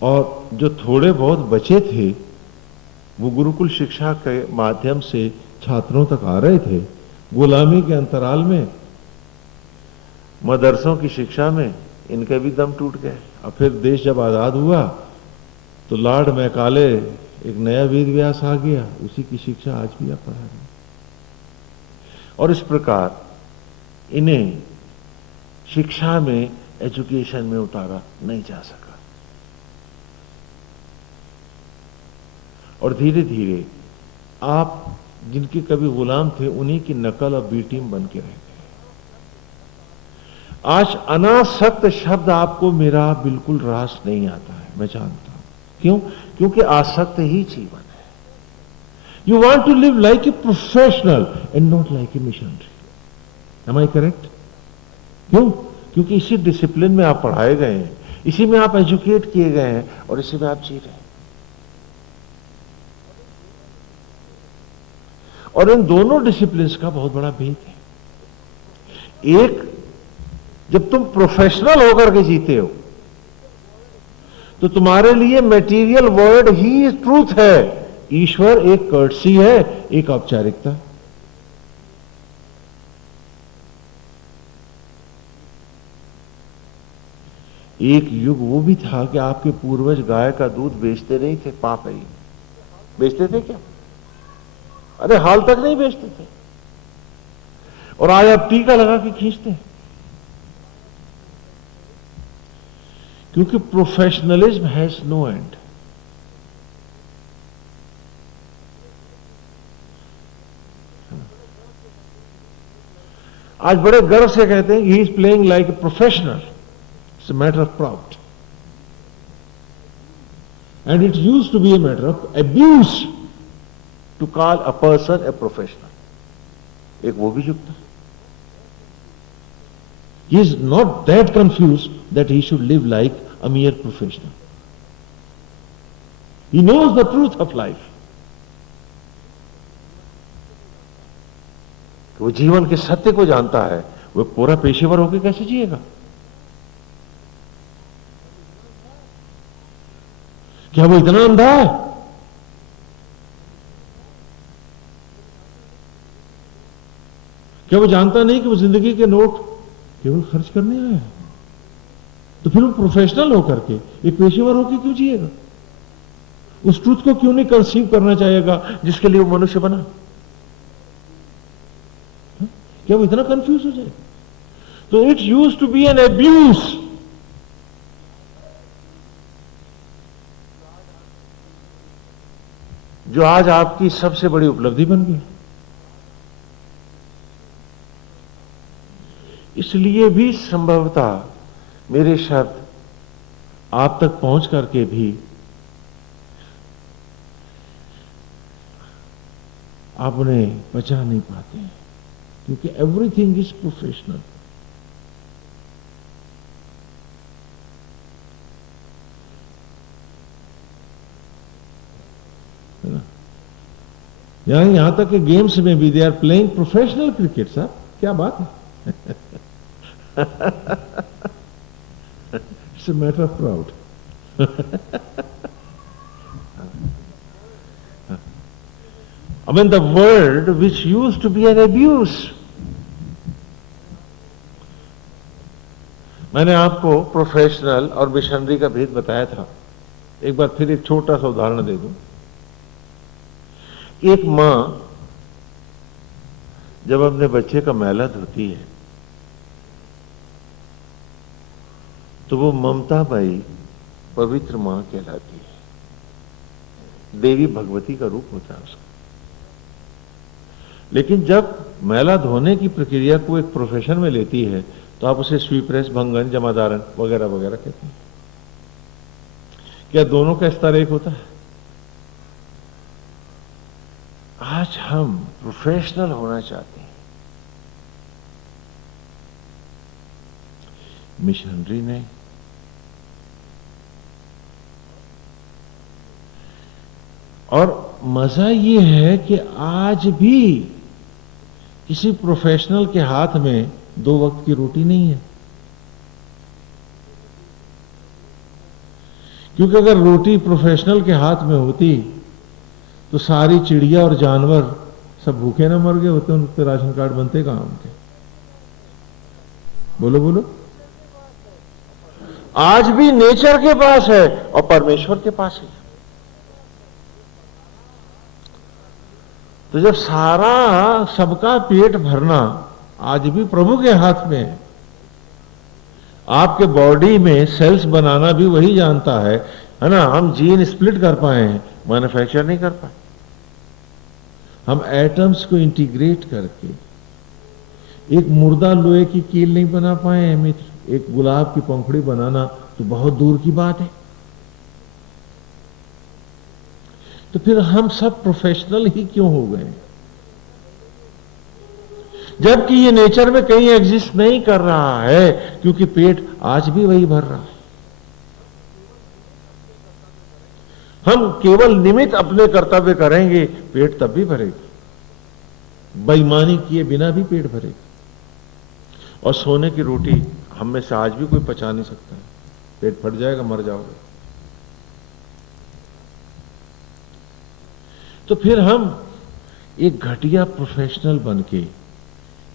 और जो थोड़े बहुत बचे थे वो गुरुकुल शिक्षा के माध्यम से छात्रों तक आ रहे थे। गुलामी के अंतराल में, मदरसों की शिक्षा में इनके भी दम टूट गए। और फिर देश जब आजाद हुआ तो लॉर्ड मैकाले, एक नया वेद व्यास आ गया, उसी की शिक्षा आज भी आप पढ़ा रहे हैं। और इस प्रकार इन्हें शिक्षा में, एजुकेशन में उतारा नहीं जा सका, और धीरे धीरे आप जिनके कभी गुलाम थे उन्हीं की नकल और बी टीम बन के रह गए। आज अनासक्त शब्द आपको मेरा बिल्कुल रास नहीं आता है, मैं जानता हूं। क्यों? क्योंकि आसक्त ही जीवन है। You want to live like a professional and not like a missionary. Am I correct? क्यों? क्योंकि इसी डिसिप्लिन में आप पढ़ाए गए हैं, इसी में आप एजुकेट किए गए हैं, और इसी में आप जी रहे हैं। और इन दोनों डिसिप्लिन्स का बहुत बड़ा भेद है। एक, जब तुम प्रोफेशनल होकर के जीते हो तो तुम्हारे लिए मटेरियल वर्ल्ड ही ट्रूथ है, ईश्वर एक कर्टसी है, एक औपचारिकता। एक युग वो भी था कि आपके पूर्वज गाय का दूध बेचते नहीं थे, पाप है। बेचते थे क्या? अरे हाल तक नहीं बेचते थे, और आज आप टीका लगा के खींचते हैं, क्योंकि प्रोफेशनलिज्म हैज नो एंड। आज बड़े गर्व से कहते हैं कि he is playing like a professional, it's a matter of proud, and it used to be a matter of abuse to call a person a professional. एक वो भी युग था। He is not that confused that he should live like a mere professional. He knows the truth of life. वो जीवन के सत्य को जानता है, वो पूरा पेशेवर होकर कैसे जिएगा? क्या वो इतना अंधा है? क्या वो जानता नहीं कि वो जिंदगी के नोट केवल खर्च करने आया है? तो फिर वो प्रोफेशनल होकर के, एक पेशेवर होकर क्यों जिएगा? उस ट्रूथ को क्यों नहीं कंसीव करना चाहेगा जिसके लिए वो मनुष्य बना? क्या वो इतना कंफ्यूज हो जाएगा? तो it used to be an abuse. जो आज आपकी सबसे बड़ी उपलब्धि बन गई। इसलिए भी संभवतः मेरे शब्द आप तक पहुंच करके भी आप उन्हें पचा नहीं पाते हैं, क्योंकि एवरीथिंग इज प्रोफेशनल। है ना? यहां तक कि गेम्स में भी they are playing professional cricket. साहब क्या बात है? It's a matter of proud. I mean, the word which used to be an abuse. मैंने आपको प्रोफेशनल और मिशनरी का भेद बताया था। एक बार फिर एक छोटा सा उदाहरण दे दूं। एक मां जब अपने बच्चे का मैला धोती है तो वो ममता बाई पवित्र मां कहलाती है। देवी भगवती का रूप होता है उसका। लेकिन जब मैला धोने की प्रक्रिया को एक प्रोफेशन में लेती है तो आप उसे स्वीप्रेस, भंगन, जमादारन वगैरह वगैरह कहते हैं। क्या दोनों का स्तर एक होता है? आज हम प्रोफेशनल होना चाहते हैं, मिशनरी नहीं। और मजा ये है कि आज भी किसी प्रोफेशनल के हाथ में 2 वक्त की रोटी नहीं है। क्योंकि अगर रोटी प्रोफेशनल के हाथ में होती तो सारी चिड़िया और जानवर सब भूखे ना मर गए होते, उनके राशन कार्ड बनते कहां उनके? बोलो बोलो। आज भी नेचर के पास है और परमेश्वर के पास है। तो जब सारा सबका पेट भरना आज भी प्रभु के हाथ में है, आपके बॉडी में सेल्स बनाना भी वही जानता है ना? हम जीन स्प्लिट कर पाए हैं, मैन्युफैक्चर नहीं कर पाए। हम एटम्स को इंटीग्रेट करके एक मुर्दा लोहे की कील नहीं बना पाए हैं मित्र। एक गुलाब की पंखुड़ी बनाना तो बहुत दूर की बात है। तो फिर हम सब प्रोफेशनल ही क्यों हो गए, जबकि ये नेचर में कहीं एग्जिस्ट नहीं कर रहा है? क्योंकि पेट आज भी वही भर रहा है। हम केवल निमित्त अपने कर्तव्य करेंगे, पेट तब भी भरेगा। बेईमानी किए बिना भी पेट भरेगा। और सोने की रोटी हम में से आज भी कोई पचा नहीं सकता है, पेट फट जाएगा, मर जाओगे। तो फिर हम एक घटिया प्रोफेशनल बनके,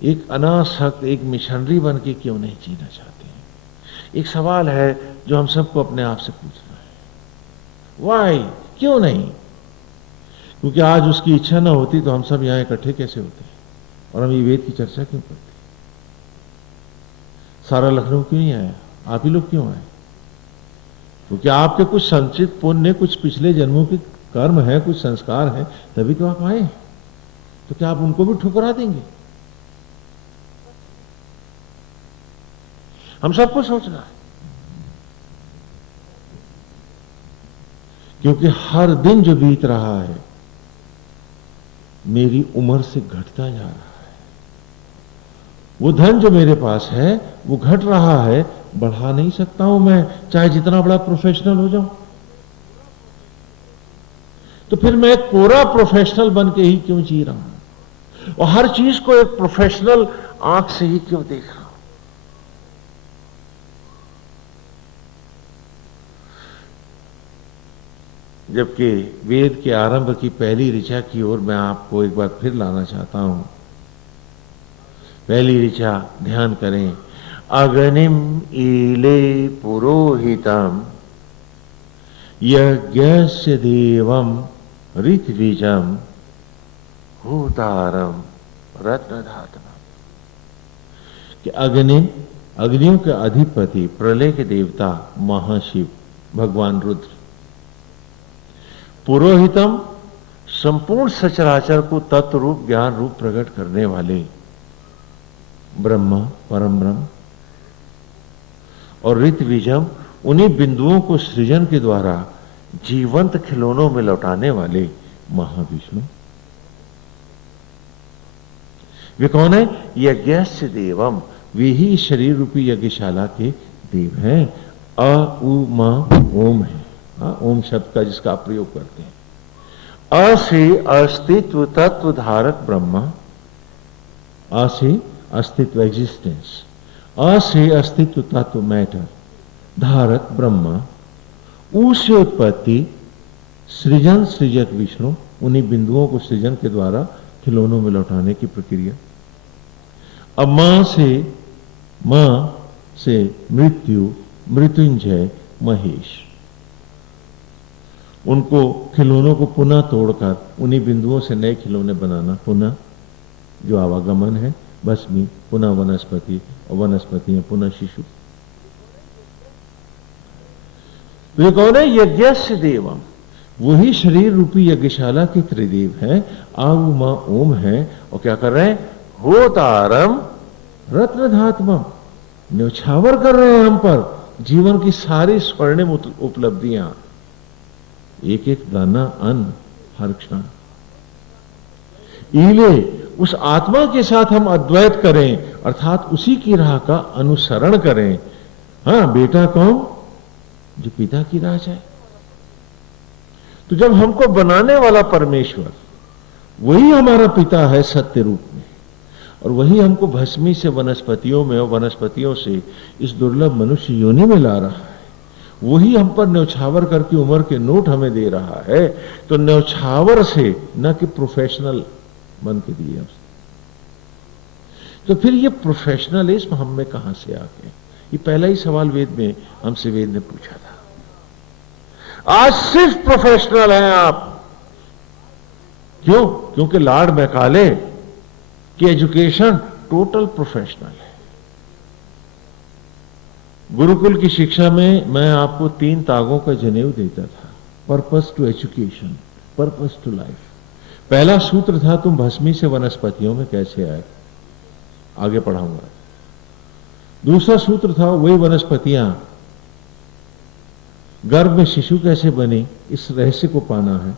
एक अनासक्त, एक मिशनरी बनके क्यों नहीं जीना चाहते हैं? एक सवाल है जो हम सबको अपने आप से पूछना है। वाई, क्यों नहीं? क्योंकि आज उसकी इच्छा ना होती तो हम सब यहां इकट्ठे कैसे होते? और हम ये वेद की चर्चा क्यों करते? सारा लखनऊ क्यों नहीं आया? आप ही लोग क्यों आए? क्योंकि आपके कुछ संचित पुण्य, कुछ पिछले जन्मों के कर्म है, कुछ संस्कार हैं, तभी तो आप आए। तो क्या आप उनको भी ठुकरा देंगे? हम सबको सोचना है, क्योंकि हर दिन जो बीत रहा है मेरी उम्र से घटता जा रहा है। वो धन जो मेरे पास है वो घट रहा है, बढ़ा नहीं सकता हूं मैं, चाहे जितना बड़ा प्रोफेशनल हो जाऊं। तो फिर मैं कोरा प्रोफेशनल बन के ही क्यों जी रहा हूं, और हर चीज को एक प्रोफेशनल आंख से ही क्यों देख रहा हूं? जबकि वेद के आरंभ की पहली ऋचा की ओर मैं आपको एक बार फिर लाना चाहता हूं। पहली ऋचा ध्यान करें। अग्निम ईले पुरोहितम यज्ञस्य देवम ऋत्विजम होतारम रत्नधातम। कि अग्नियों के अधिपति, प्रलय के देवता महाशिव भगवान रुद्र, पुरोहितम संपूर्ण सचराचर को तत्व रूप ज्ञान रूप प्रकट करने वाले ब्रह्मा, परम ब्रह्म, और ऋत्विजम उन्हीं बिंदुओं को सृजन के द्वारा जीवंत खिलौनों में लौटाने वाले महाविष्णु। वे कौन है? यज्ञस्य देवम, वे ही शरीर रूपी यज्ञशाला के देव हैं। अ उ म ओम है, ओम शब्द का जिसका आप प्रयोग करते हैं। अ से अस्तित्व तत्व धारक ब्रह्मा, अ से अस्तित्व एग्जिस्टेंस, अ से अस्तित्व तत्व मैटर धारक ब्रह्मा, ऊ से उत्पत्ति सृजन सृजक विष्णु, उन्हीं बिंदुओं को सृजन के द्वारा खिलौनों में लौटाने की प्रक्रिया। अब मां से मृत्यु, मृत्युंजय, महेश, उनको खिलौनों को पुनः तोड़कर उन्हीं बिंदुओं से नए खिलौने बनाना, पुनः जो आवागमन है, भस्मी, पुनः वनस्पति, और वनस्पति पुनः शिशु। तो ये कौन है? यज्ञस्य देवम, वही शरीर रूपी यज्ञशाला के त्रिदेव हैं। आऊ मां ओम है, और क्या कर रहे हैं? होतारम रत्नधात्मम, न्यौछावर कर रहे हैं हम पर जीवन की सारी स्वर्णिम उपलब्धियां, एक एक दाना अन्न हर क्षण। ईले, उस आत्मा के साथ हम अद्वैत करें, अर्थात उसी की राह का अनुसरण करें। हाँ, बेटा कौन? जो पिता की राह है। तो जब हमको बनाने वाला परमेश्वर वही हमारा पिता है सत्य रूप में, और वही हमको भस्मी से वनस्पतियों में और वनस्पतियों से इस दुर्लभ मनुष्य योनि में ला रहा है, वही हम पर न्यौछावर करके उम्र के नोट हमें दे रहा है। तो न्यौछावर से, न कि प्रोफेशनल बन के दिए हमसे। तो फिर ये प्रोफेशनलिज्म हम में कहां से आ गए? ये पहला ही सवाल वेद में हमसे वेद ने पूछा था। आज सिर्फ प्रोफेशनल हैं आप। क्यों? क्योंकि लॉर्ड मैकाले की एजुकेशन टोटल प्रोफेशनल है। गुरुकुल की शिक्षा में मैं आपको 3 तागों का जनेऊ देता था। Purpose to education, purpose to life. पहला सूत्र था, तुम भस्मी से वनस्पतियों में कैसे आए, आगे पढ़ाऊंगा। दूसरा सूत्र था, वही वनस्पतियां गर्भ में शिशु कैसे बनी, इस रहस्य को पाना है।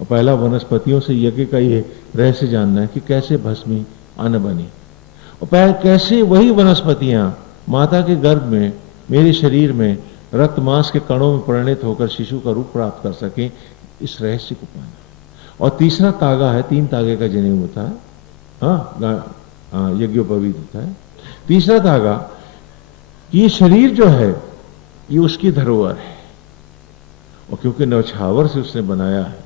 और पहला वनस्पतियों से यज्ञ का ये रहस्य जानना है कि कैसे भस्मी अन्न बनी, और कैसे वही वनस्पतियां माता के गर्भ में, मेरे शरीर में रक्त मांस के कणों में परिणित होकर शिशु का रूप प्राप्त कर सकें, इस रहस्य को पाना। और तीसरा तागा है, 3 तागे का जनेऊ होता है, हाँ, यज्ञोपवीत होता है। तीसरा धागा, ये शरीर जो है ये उसकी धरोहर है, और क्योंकि न्यौछावर से उसने बनाया है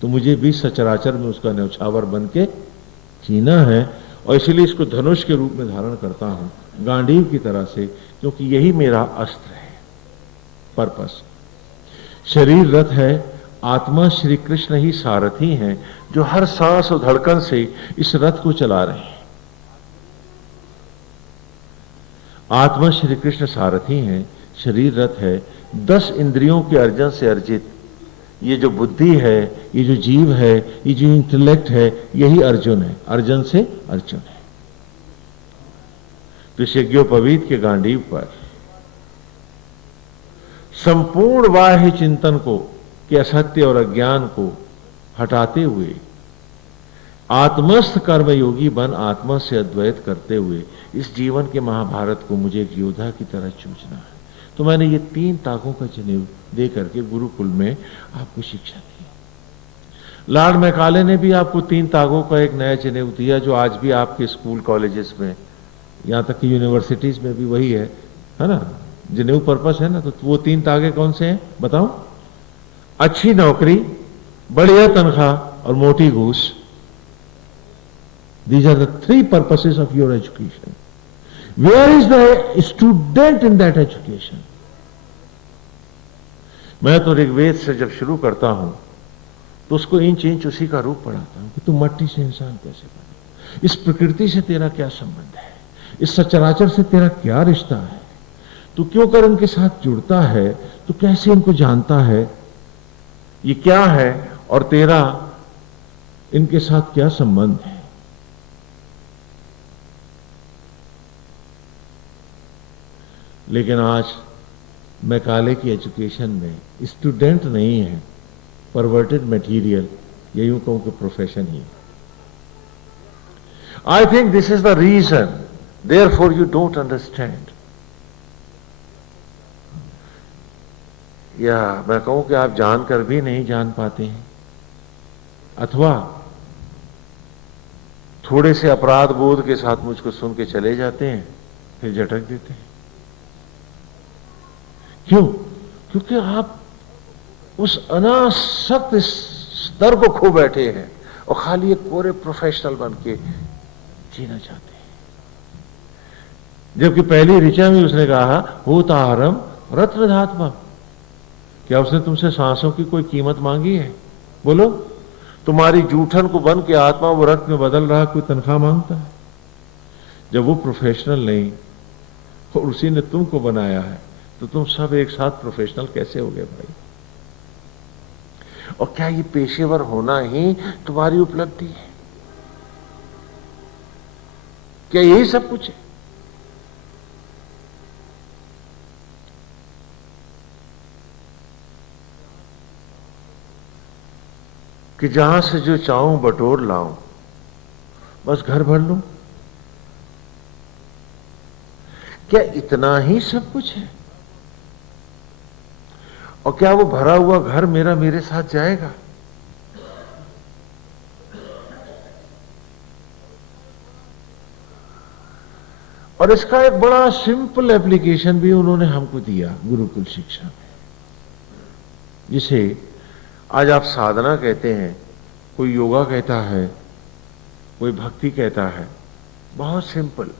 तो मुझे भी सचराचर में उसका न्यौछावर बन के जीना है, और इसलिए इसको धनुष के रूप में धारण करता हूं, गांडीव की तरह से, क्योंकि यही मेरा अस्त्र है, पर्पस। शरीर रथ है, आत्मा श्री कृष्ण ही सारथी हैं, जो हर सांस और धड़कन से इस रथ को चला रहे हैं। आत्मा श्री कृष्ण सारथी हैं, शरीर रथ है। 10 इंद्रियों के अर्जन से अर्जित ये जो बुद्धि है, ये जो जीव है, ये जो इंटेलेक्ट है, यही अर्जुन है, अर्जुन से अर्जुन है। तो इस यज्ञोपवीत के गांडीव पर संपूर्ण बाह्य चिंतन को, के असत्य और अज्ञान को हटाते हुए आत्मस्थ कर्मयोगी बन आत्मा से अद्वैत करते हुए इस जीवन के महाभारत को मुझे एक योद्धा की तरह चूझना है। तो मैंने ये 3 ताकों का जनेऊ दे करके गुरुकुल में आपको शिक्षा दी। लॉर्ड मैकाले ने भी आपको 3 ताकों का एक नया जनेऊ दिया, जो आज भी आपके स्कूल कॉलेजेस में, यहां तक कि यूनिवर्सिटीज में भी वही है ना, जनेऊ पर्पस है ना। तो वो 3 तागे कौन से हैं बताओ? अच्छी नौकरी, बढ़िया तनख्वाह और मोटी घूस। These are the 3 purposes of your education. Where is the student in that education? मैं तो ऋग्वेद से जब शुरू करता हूं तो उसको इंच इंच उसी का रूप पढ़ाता हूं कि तू मट्टी से इंसान कैसे बने, इस प्रकृति से तेरा क्या संबंध है, इस सचराचर से तेरा क्या रिश्ता है, तू क्यों कर इनके साथ जुड़ता है, तू कैसे इनको जानता है, ये क्या है और तेरा इनके साथ क्या संबंध है। लेकिन आज मैकाले की एजुकेशन में स्टूडेंट नहीं है, परवर्टेड मटेरियल, ये यूं कहूं कि प्रोफेशन ही। I think this is the reason therefore you don't understand, या मैं कहूं कि आप जानकर भी नहीं जान पाते हैं, अथवा थोड़े से अपराध बोध के साथ मुझको सुन के चले जाते हैं, फिर झटक देते हैं। क्यों? क्योंकि आप उस अनासक्त स्तर को खो बैठे हैं और खाली एक पूरे प्रोफेशनल बन के जीना चाहते हैं। जबकि पहली ऋचा में उसने कहा होतारम रत्न धात्मा। क्या उसने तुमसे सांसों की कोई कीमत मांगी है? बोलो। तुम्हारी जूठन को बन के आत्मा वो रक्त में बदल रहा, कोई तनख्वाह मांगता है? जब वो प्रोफेशनल नहीं और उसी ने तुमको बनाया है, तो तुम सब एक साथ प्रोफेशनल कैसे हो गए भाई? और क्या ये पेशेवर होना ही तुम्हारी उपलब्धि है? क्या यही सब कुछ है? कि जहां से जो चाहूं बटोर लाऊं, बस घर भर लूं? क्या इतना ही सब कुछ है? और क्या वो भरा हुआ घर मेरा मेरे साथ जाएगा? और इसका एक बड़ा सिंपल एप्लीकेशन भी उन्होंने हमको दिया गुरुकुल शिक्षा में, जिसे आज आप साधना कहते हैं, कोई योगा कहता है, कोई भक्ति कहता है। बहुत सिंपल।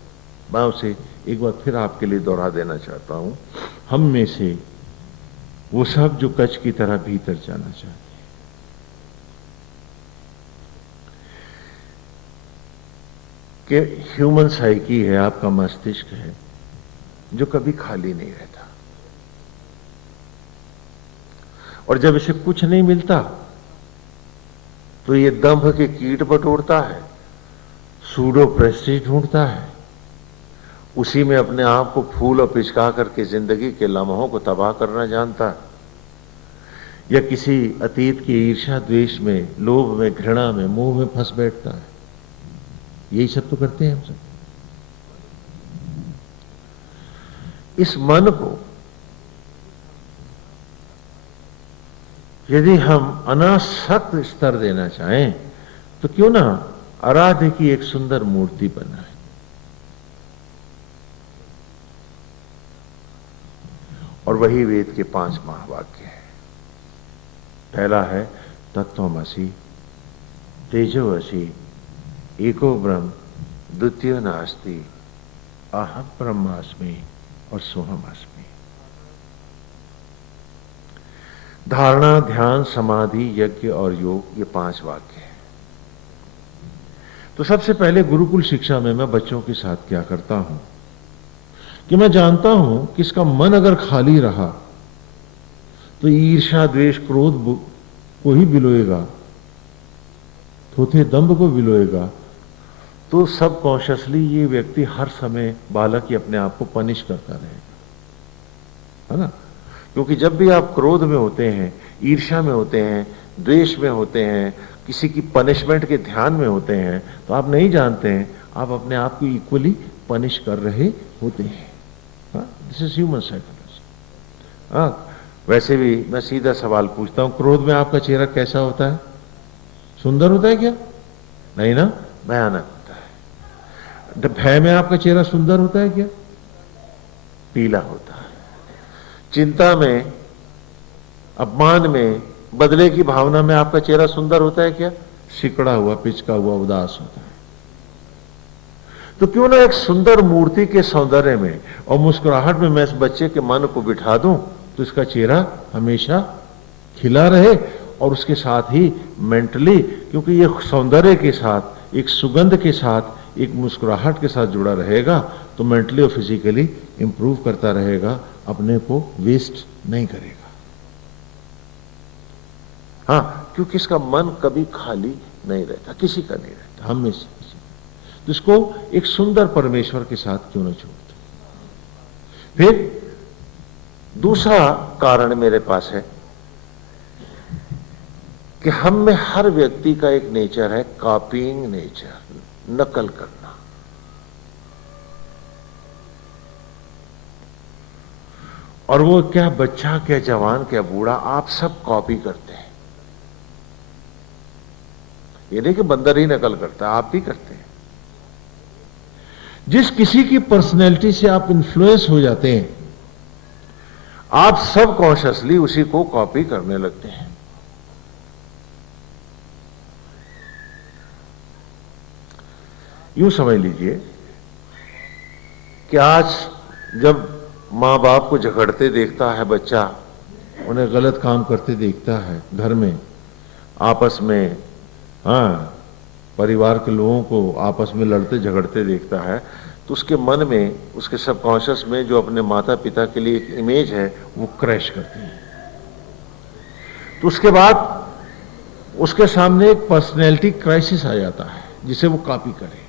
मैं उसे एक बार फिर आपके लिए दोहरा देना चाहता हूं। हम में से वो सब जो कच्छ की तरह भीतर जाना चाहते हैं, कि ह्यूमन साइकी है, आपका मस्तिष्क है, जो कभी खाली नहीं रहता, और जब इसे कुछ नहीं मिलता तो ये दंभ के कीट बटोरता है, सूडो प्रेस्टीज ढूंढता है, उसी में अपने आप को फूल और पिचका करके जिंदगी के लम्हों को तबाह करना जानता है, या किसी अतीत की ईर्ष्या द्वेष में, लोभ में, घृणा में, मोह में फंस बैठता है। यही सब तो करते हैं हम सब। इस मन को यदि हम अनासक्त स्तर देना चाहें तो क्यों ना आराध्य की एक सुंदर मूर्ति बनाए। और वही वेद के 5 महावाक्य हैं। पहला है तत्त्वमसि, तेजोमसि, एको ब्रह्म, द्वितीयो नास्ति, अहम ब्रह्मास्मि और सोहमस्मि। धारणा, ध्यान, समाधि, यज्ञ और योग, ये 5 वाक्य हैं। तो सबसे पहले गुरुकुल शिक्षा में मैं बच्चों के साथ क्या करता हूं कि मैं जानता हूं कि इसका मन अगर खाली रहा तो ईर्ष्या, द्वेष, क्रोध को ही बिलोएगा, थोथे दंभ को बिलोएगा। तो सब कॉन्शियसली ये व्यक्ति हर समय बालक ही अपने आप को पनिश करता रहेगा, है ना? क्योंकि जब भी आप क्रोध में होते हैं, ईर्ष्या में होते हैं, द्वेष में होते हैं, किसी की पनिशमेंट के ध्यान में होते हैं, तो आप नहीं जानते हैं आप अपने आप को इक्वली पनिश कर रहे होते हैं। This is human psychology. वैसे भी मैं सीधा सवाल पूछता हूं, क्रोध में आपका चेहरा कैसा होता है? सुंदर होता है क्या? नहीं ना, भयानक होता है। भय में आपका चेहरा सुंदर होता है क्या? पीला होता है। चिंता में, अपमान में, बदले की भावना में आपका चेहरा सुंदर होता है क्या? सिकड़ा हुआ, पिचका हुआ, उदास होता है। तो क्यों ना एक सुंदर मूर्ति के सौंदर्य में और मुस्कुराहट में मैं इस बच्चे के मन को बिठा दूं तो इसका चेहरा हमेशा खिला रहे, और उसके साथ ही मेंटली, क्योंकि ये सौंदर्य के साथ, एक सुगंध के साथ, एक मुस्कुराहट के साथ जुड़ा रहेगा, तो मेंटली और फिजिकली इंप्रूव करता रहेगा, अपने को वेस्ट नहीं करेगा। हाँ, क्योंकि इसका मन कभी खाली नहीं रहता, किसी का नहीं रहता, हमेशा। तो इसको एक सुंदर परमेश्वर के साथ क्यों न जोड़ते। फिर दूसरा कारण मेरे पास है कि हम में हर व्यक्ति का एक नेचर है, कॉपीइंग नेचर, नकल करना। और वो क्या बच्चा, क्या जवान, क्या बूढ़ा, आप सब कॉपी करते हैं। ये नहीं कि बंदर ही नकल करता, आप भी करते हैं। जिस किसी की पर्सनैलिटी से आप इन्फ्लुएंस हो जाते हैं, आप सब कॉन्शियसली उसी को कॉपी करने लगते हैं। यूं समझ लीजिए कि आज जब मां बाप को झगड़ते देखता है बच्चा, उन्हें गलत काम करते देखता है, घर में आपस में, परिवार के लोगों को आपस में लड़ते झगड़ते देखता है, तो उसके मन में, उसके सबकॉन्शियस में जो अपने माता पिता के लिए एक इमेज है वो क्रैश करती है। तो उसके बाद उसके सामने एक पर्सनैलिटी क्राइसिस आ जाता है जिसे वो कॉपी करे।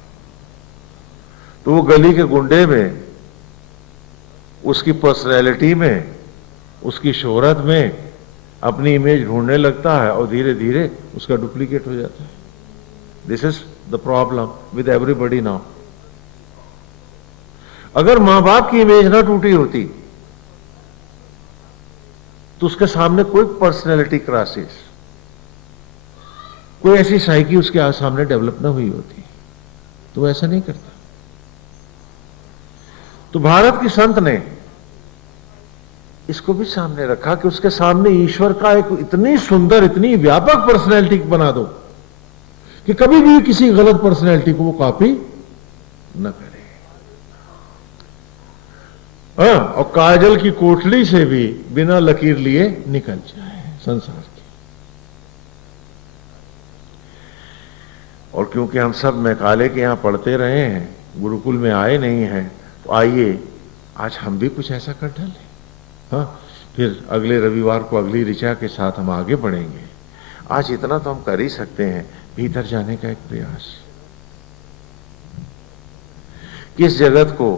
तो वो गली के गुंडे में, उसकी पर्सनैलिटी में, उसकी शोहरत में अपनी इमेज ढूंढने लगता है और धीरे धीरे उसका डुप्लीकेट हो जाता है। This is the problem with everybody now. अगर मां बाप की इमेज ना टूटी होती तो उसके सामने कोई पर्सनैलिटी क्राइसिस, कोई ऐसी साइकी उसके सामने डेवलप ना हुई होती, तो वो ऐसा नहीं करता। तो भारत की संत ने इसको भी सामने रखा कि उसके सामने ईश्वर का एक इतनी सुंदर, इतनी व्यापक पर्सनैलिटी बना दो कि कभी भी किसी गलत पर्सनैलिटी को वो कॉपी न करे। और काजल की कोठली से भी बिना लकीर लिए निकल जाए संसार की। और क्योंकि हम सब मैकाले के यहां पढ़ते रहे हैं, गुरुकुल में आए नहीं हैं, तो आइए आज हम भी कुछ ऐसा कर डालें। फिर अगले रविवार को अगली ऋचा के साथ हम आगे बढ़ेंगे। आज इतना तो हम कर ही सकते हैं, भीतर जाने का एक प्रयास, किस जगत को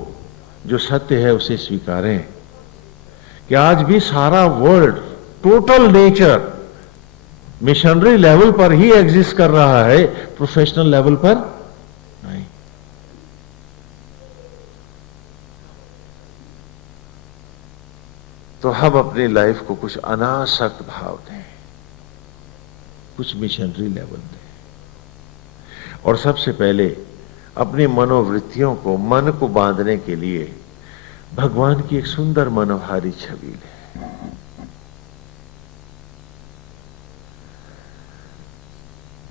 जो सत्य है उसे स्वीकारें कि आज भी सारा world, total nature missionary level पर ही एग्जिस्ट कर रहा है, प्रोफेशनल लेवल पर नहीं। तो हम अपनी लाइफ को कुछ अनासक्त भाव दें, कुछ मिशनरी लेवल दें। और सबसे पहले अपनी मनोवृत्तियों को, मन को बांधने के लिए भगवान की एक सुंदर मनोहारी छवि ले।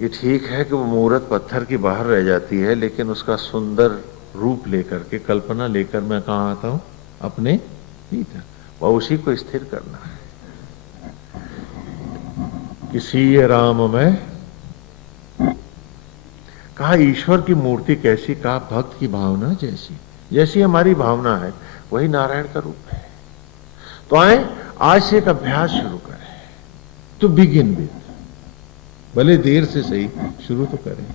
ये ठीक है कि वो मूर्त पत्थर की बाहर रह जाती है, लेकिन उसका सुंदर रूप लेकर के, कल्पना लेकर मैं कहां आता हूं? अपने भीतर। वह उसी को स्थिर करना है। किसी राम में कहा ईश्वर की मूर्ति कैसी? कहा भक्त की भावना जैसी। जैसी हमारी भावना है वही नारायण का रूप है। तो आए आज से एक अभ्यास शुरू करें, टू बिगिन विद। भले देर से सही, शुरू तो करें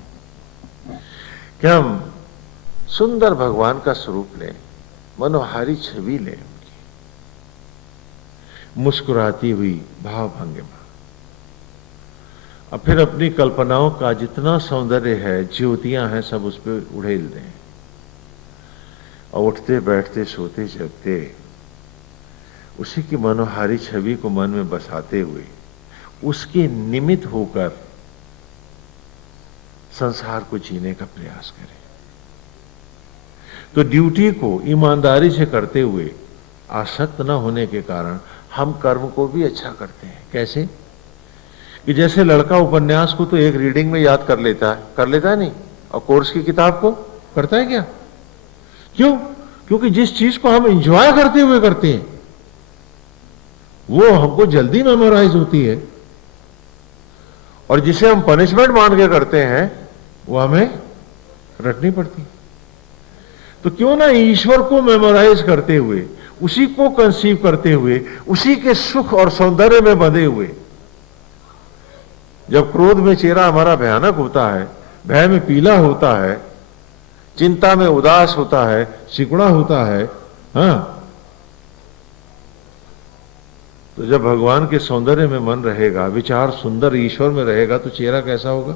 कि हम सुंदर भगवान का स्वरूप लें, मनोहारी छवि लें उनकी, मुस्कुराती हुई भाव भंगिमा। अब फिर अपनी कल्पनाओं का जितना सौंदर्य है, ज्योतियां हैं, सब उस पर उड़ेल दें। और उठते बैठते सोते जगते उसी की मनोहारी छवि को मन में बसाते हुए उसके निमित्त होकर संसार को जीने का प्रयास करें। तो ड्यूटी को ईमानदारी से करते हुए आसक्त न होने के कारण हम कर्म को भी अच्छा करते हैं। कैसे? कि जैसे लड़का उपन्यास को तो एक रीडिंग में याद कर लेता है नहीं, और कोर्स की किताब को करता है क्या? क्यों? क्योंकि जिस चीज को हम एंजॉय करते हुए करते हैं वो हमको जल्दी मेमोराइज होती है, और जिसे हम पनिशमेंट मान के करते हैं वो हमें रटनी पड़ती। तो क्यों ना ईश्वर को मेमोराइज करते हुए, उसी को कंसीव करते हुए, उसी के सुख और सौंदर्य में बंधे हुए। जब क्रोध में चेहरा हमारा भयानक होता है, भय में पीला होता है, चिंता में उदास होता है, सिकुड़ा होता है, हाँ, तो जब भगवान के सौंदर्य में मन रहेगा, विचार सुंदर ईश्वर में रहेगा, तो चेहरा कैसा होगा?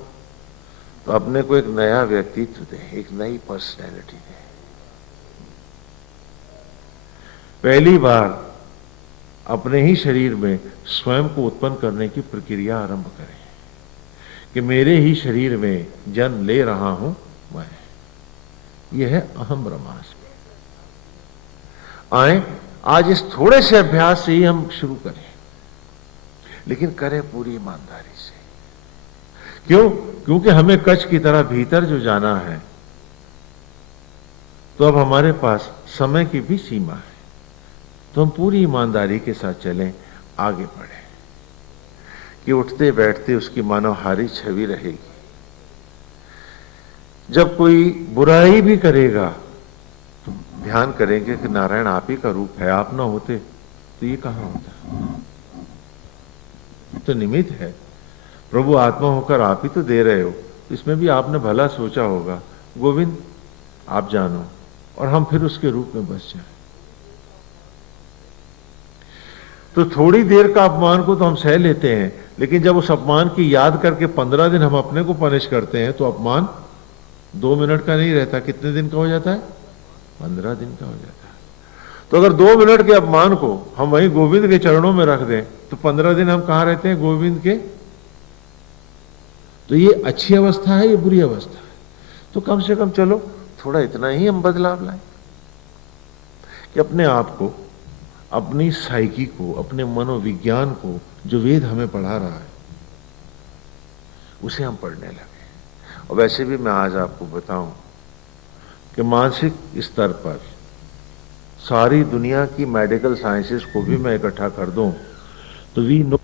तो अपने को एक नया व्यक्तित्व दे, एक नई पर्सनैलिटी दे। पहली बार अपने ही शरीर में स्वयं को उत्पन्न करने की प्रक्रिया आरंभ करें कि मेरे ही शरीर में जन्म ले रहा हूं मैं। यह है अहम ब्रह्मास्मि। आए आज इस थोड़े से अभ्यास से ही हम शुरू करें, लेकिन करें पूरी ईमानदारी से। क्यों? क्योंकि हमें कच्छ की तरह भीतर जो जाना है, तो अब हमारे पास समय की भी सीमा है। तो हम पूरी ईमानदारी के साथ चलें, आगे बढ़ें कि उठते बैठते उसकी मनोहारी छवि रहेगी। जब कोई बुराई भी करेगा तो ध्यान करेंगे कि नारायण आप ही का रूप है, आप ना होते तो ये कहां होता? तो निमित्त है, प्रभु आत्मा होकर आप ही तो दे रहे हो, इसमें भी आपने भला सोचा होगा। गोविंद आप जानो, और हम फिर उसके रूप में बस जाएं। तो थोड़ी देर का अपमान को तो हम सह लेते हैं, लेकिन जब उस अपमान की याद करके 15 दिन हम अपने को पनिश करते हैं, तो अपमान 2 मिनट का नहीं रहता। कितने दिन का हो जाता है? 15 दिन का हो जाता है। तो अगर 2 मिनट के अपमान को हम वहीं गोविंद के चरणों में रख दें, तो 15 दिन हम कहां रहते हैं? गोविंद के। तो ये अच्छी अवस्था है, ये बुरी अवस्था है? तो कम से कम चलो थोड़ा इतना ही हम बदलाव लाएं कि अपने आप को, अपनी साइकी को, अपने मनोविज्ञान को, जो वेद हमें पढ़ा रहा है, उसे हम पढ़ने लगे। और वैसे भी मैं आज आपको बताऊं कि मानसिक स्तर पर सारी दुनिया की मेडिकल साइंसेस को भी मैं इकट्ठा कर दूं तो वी नो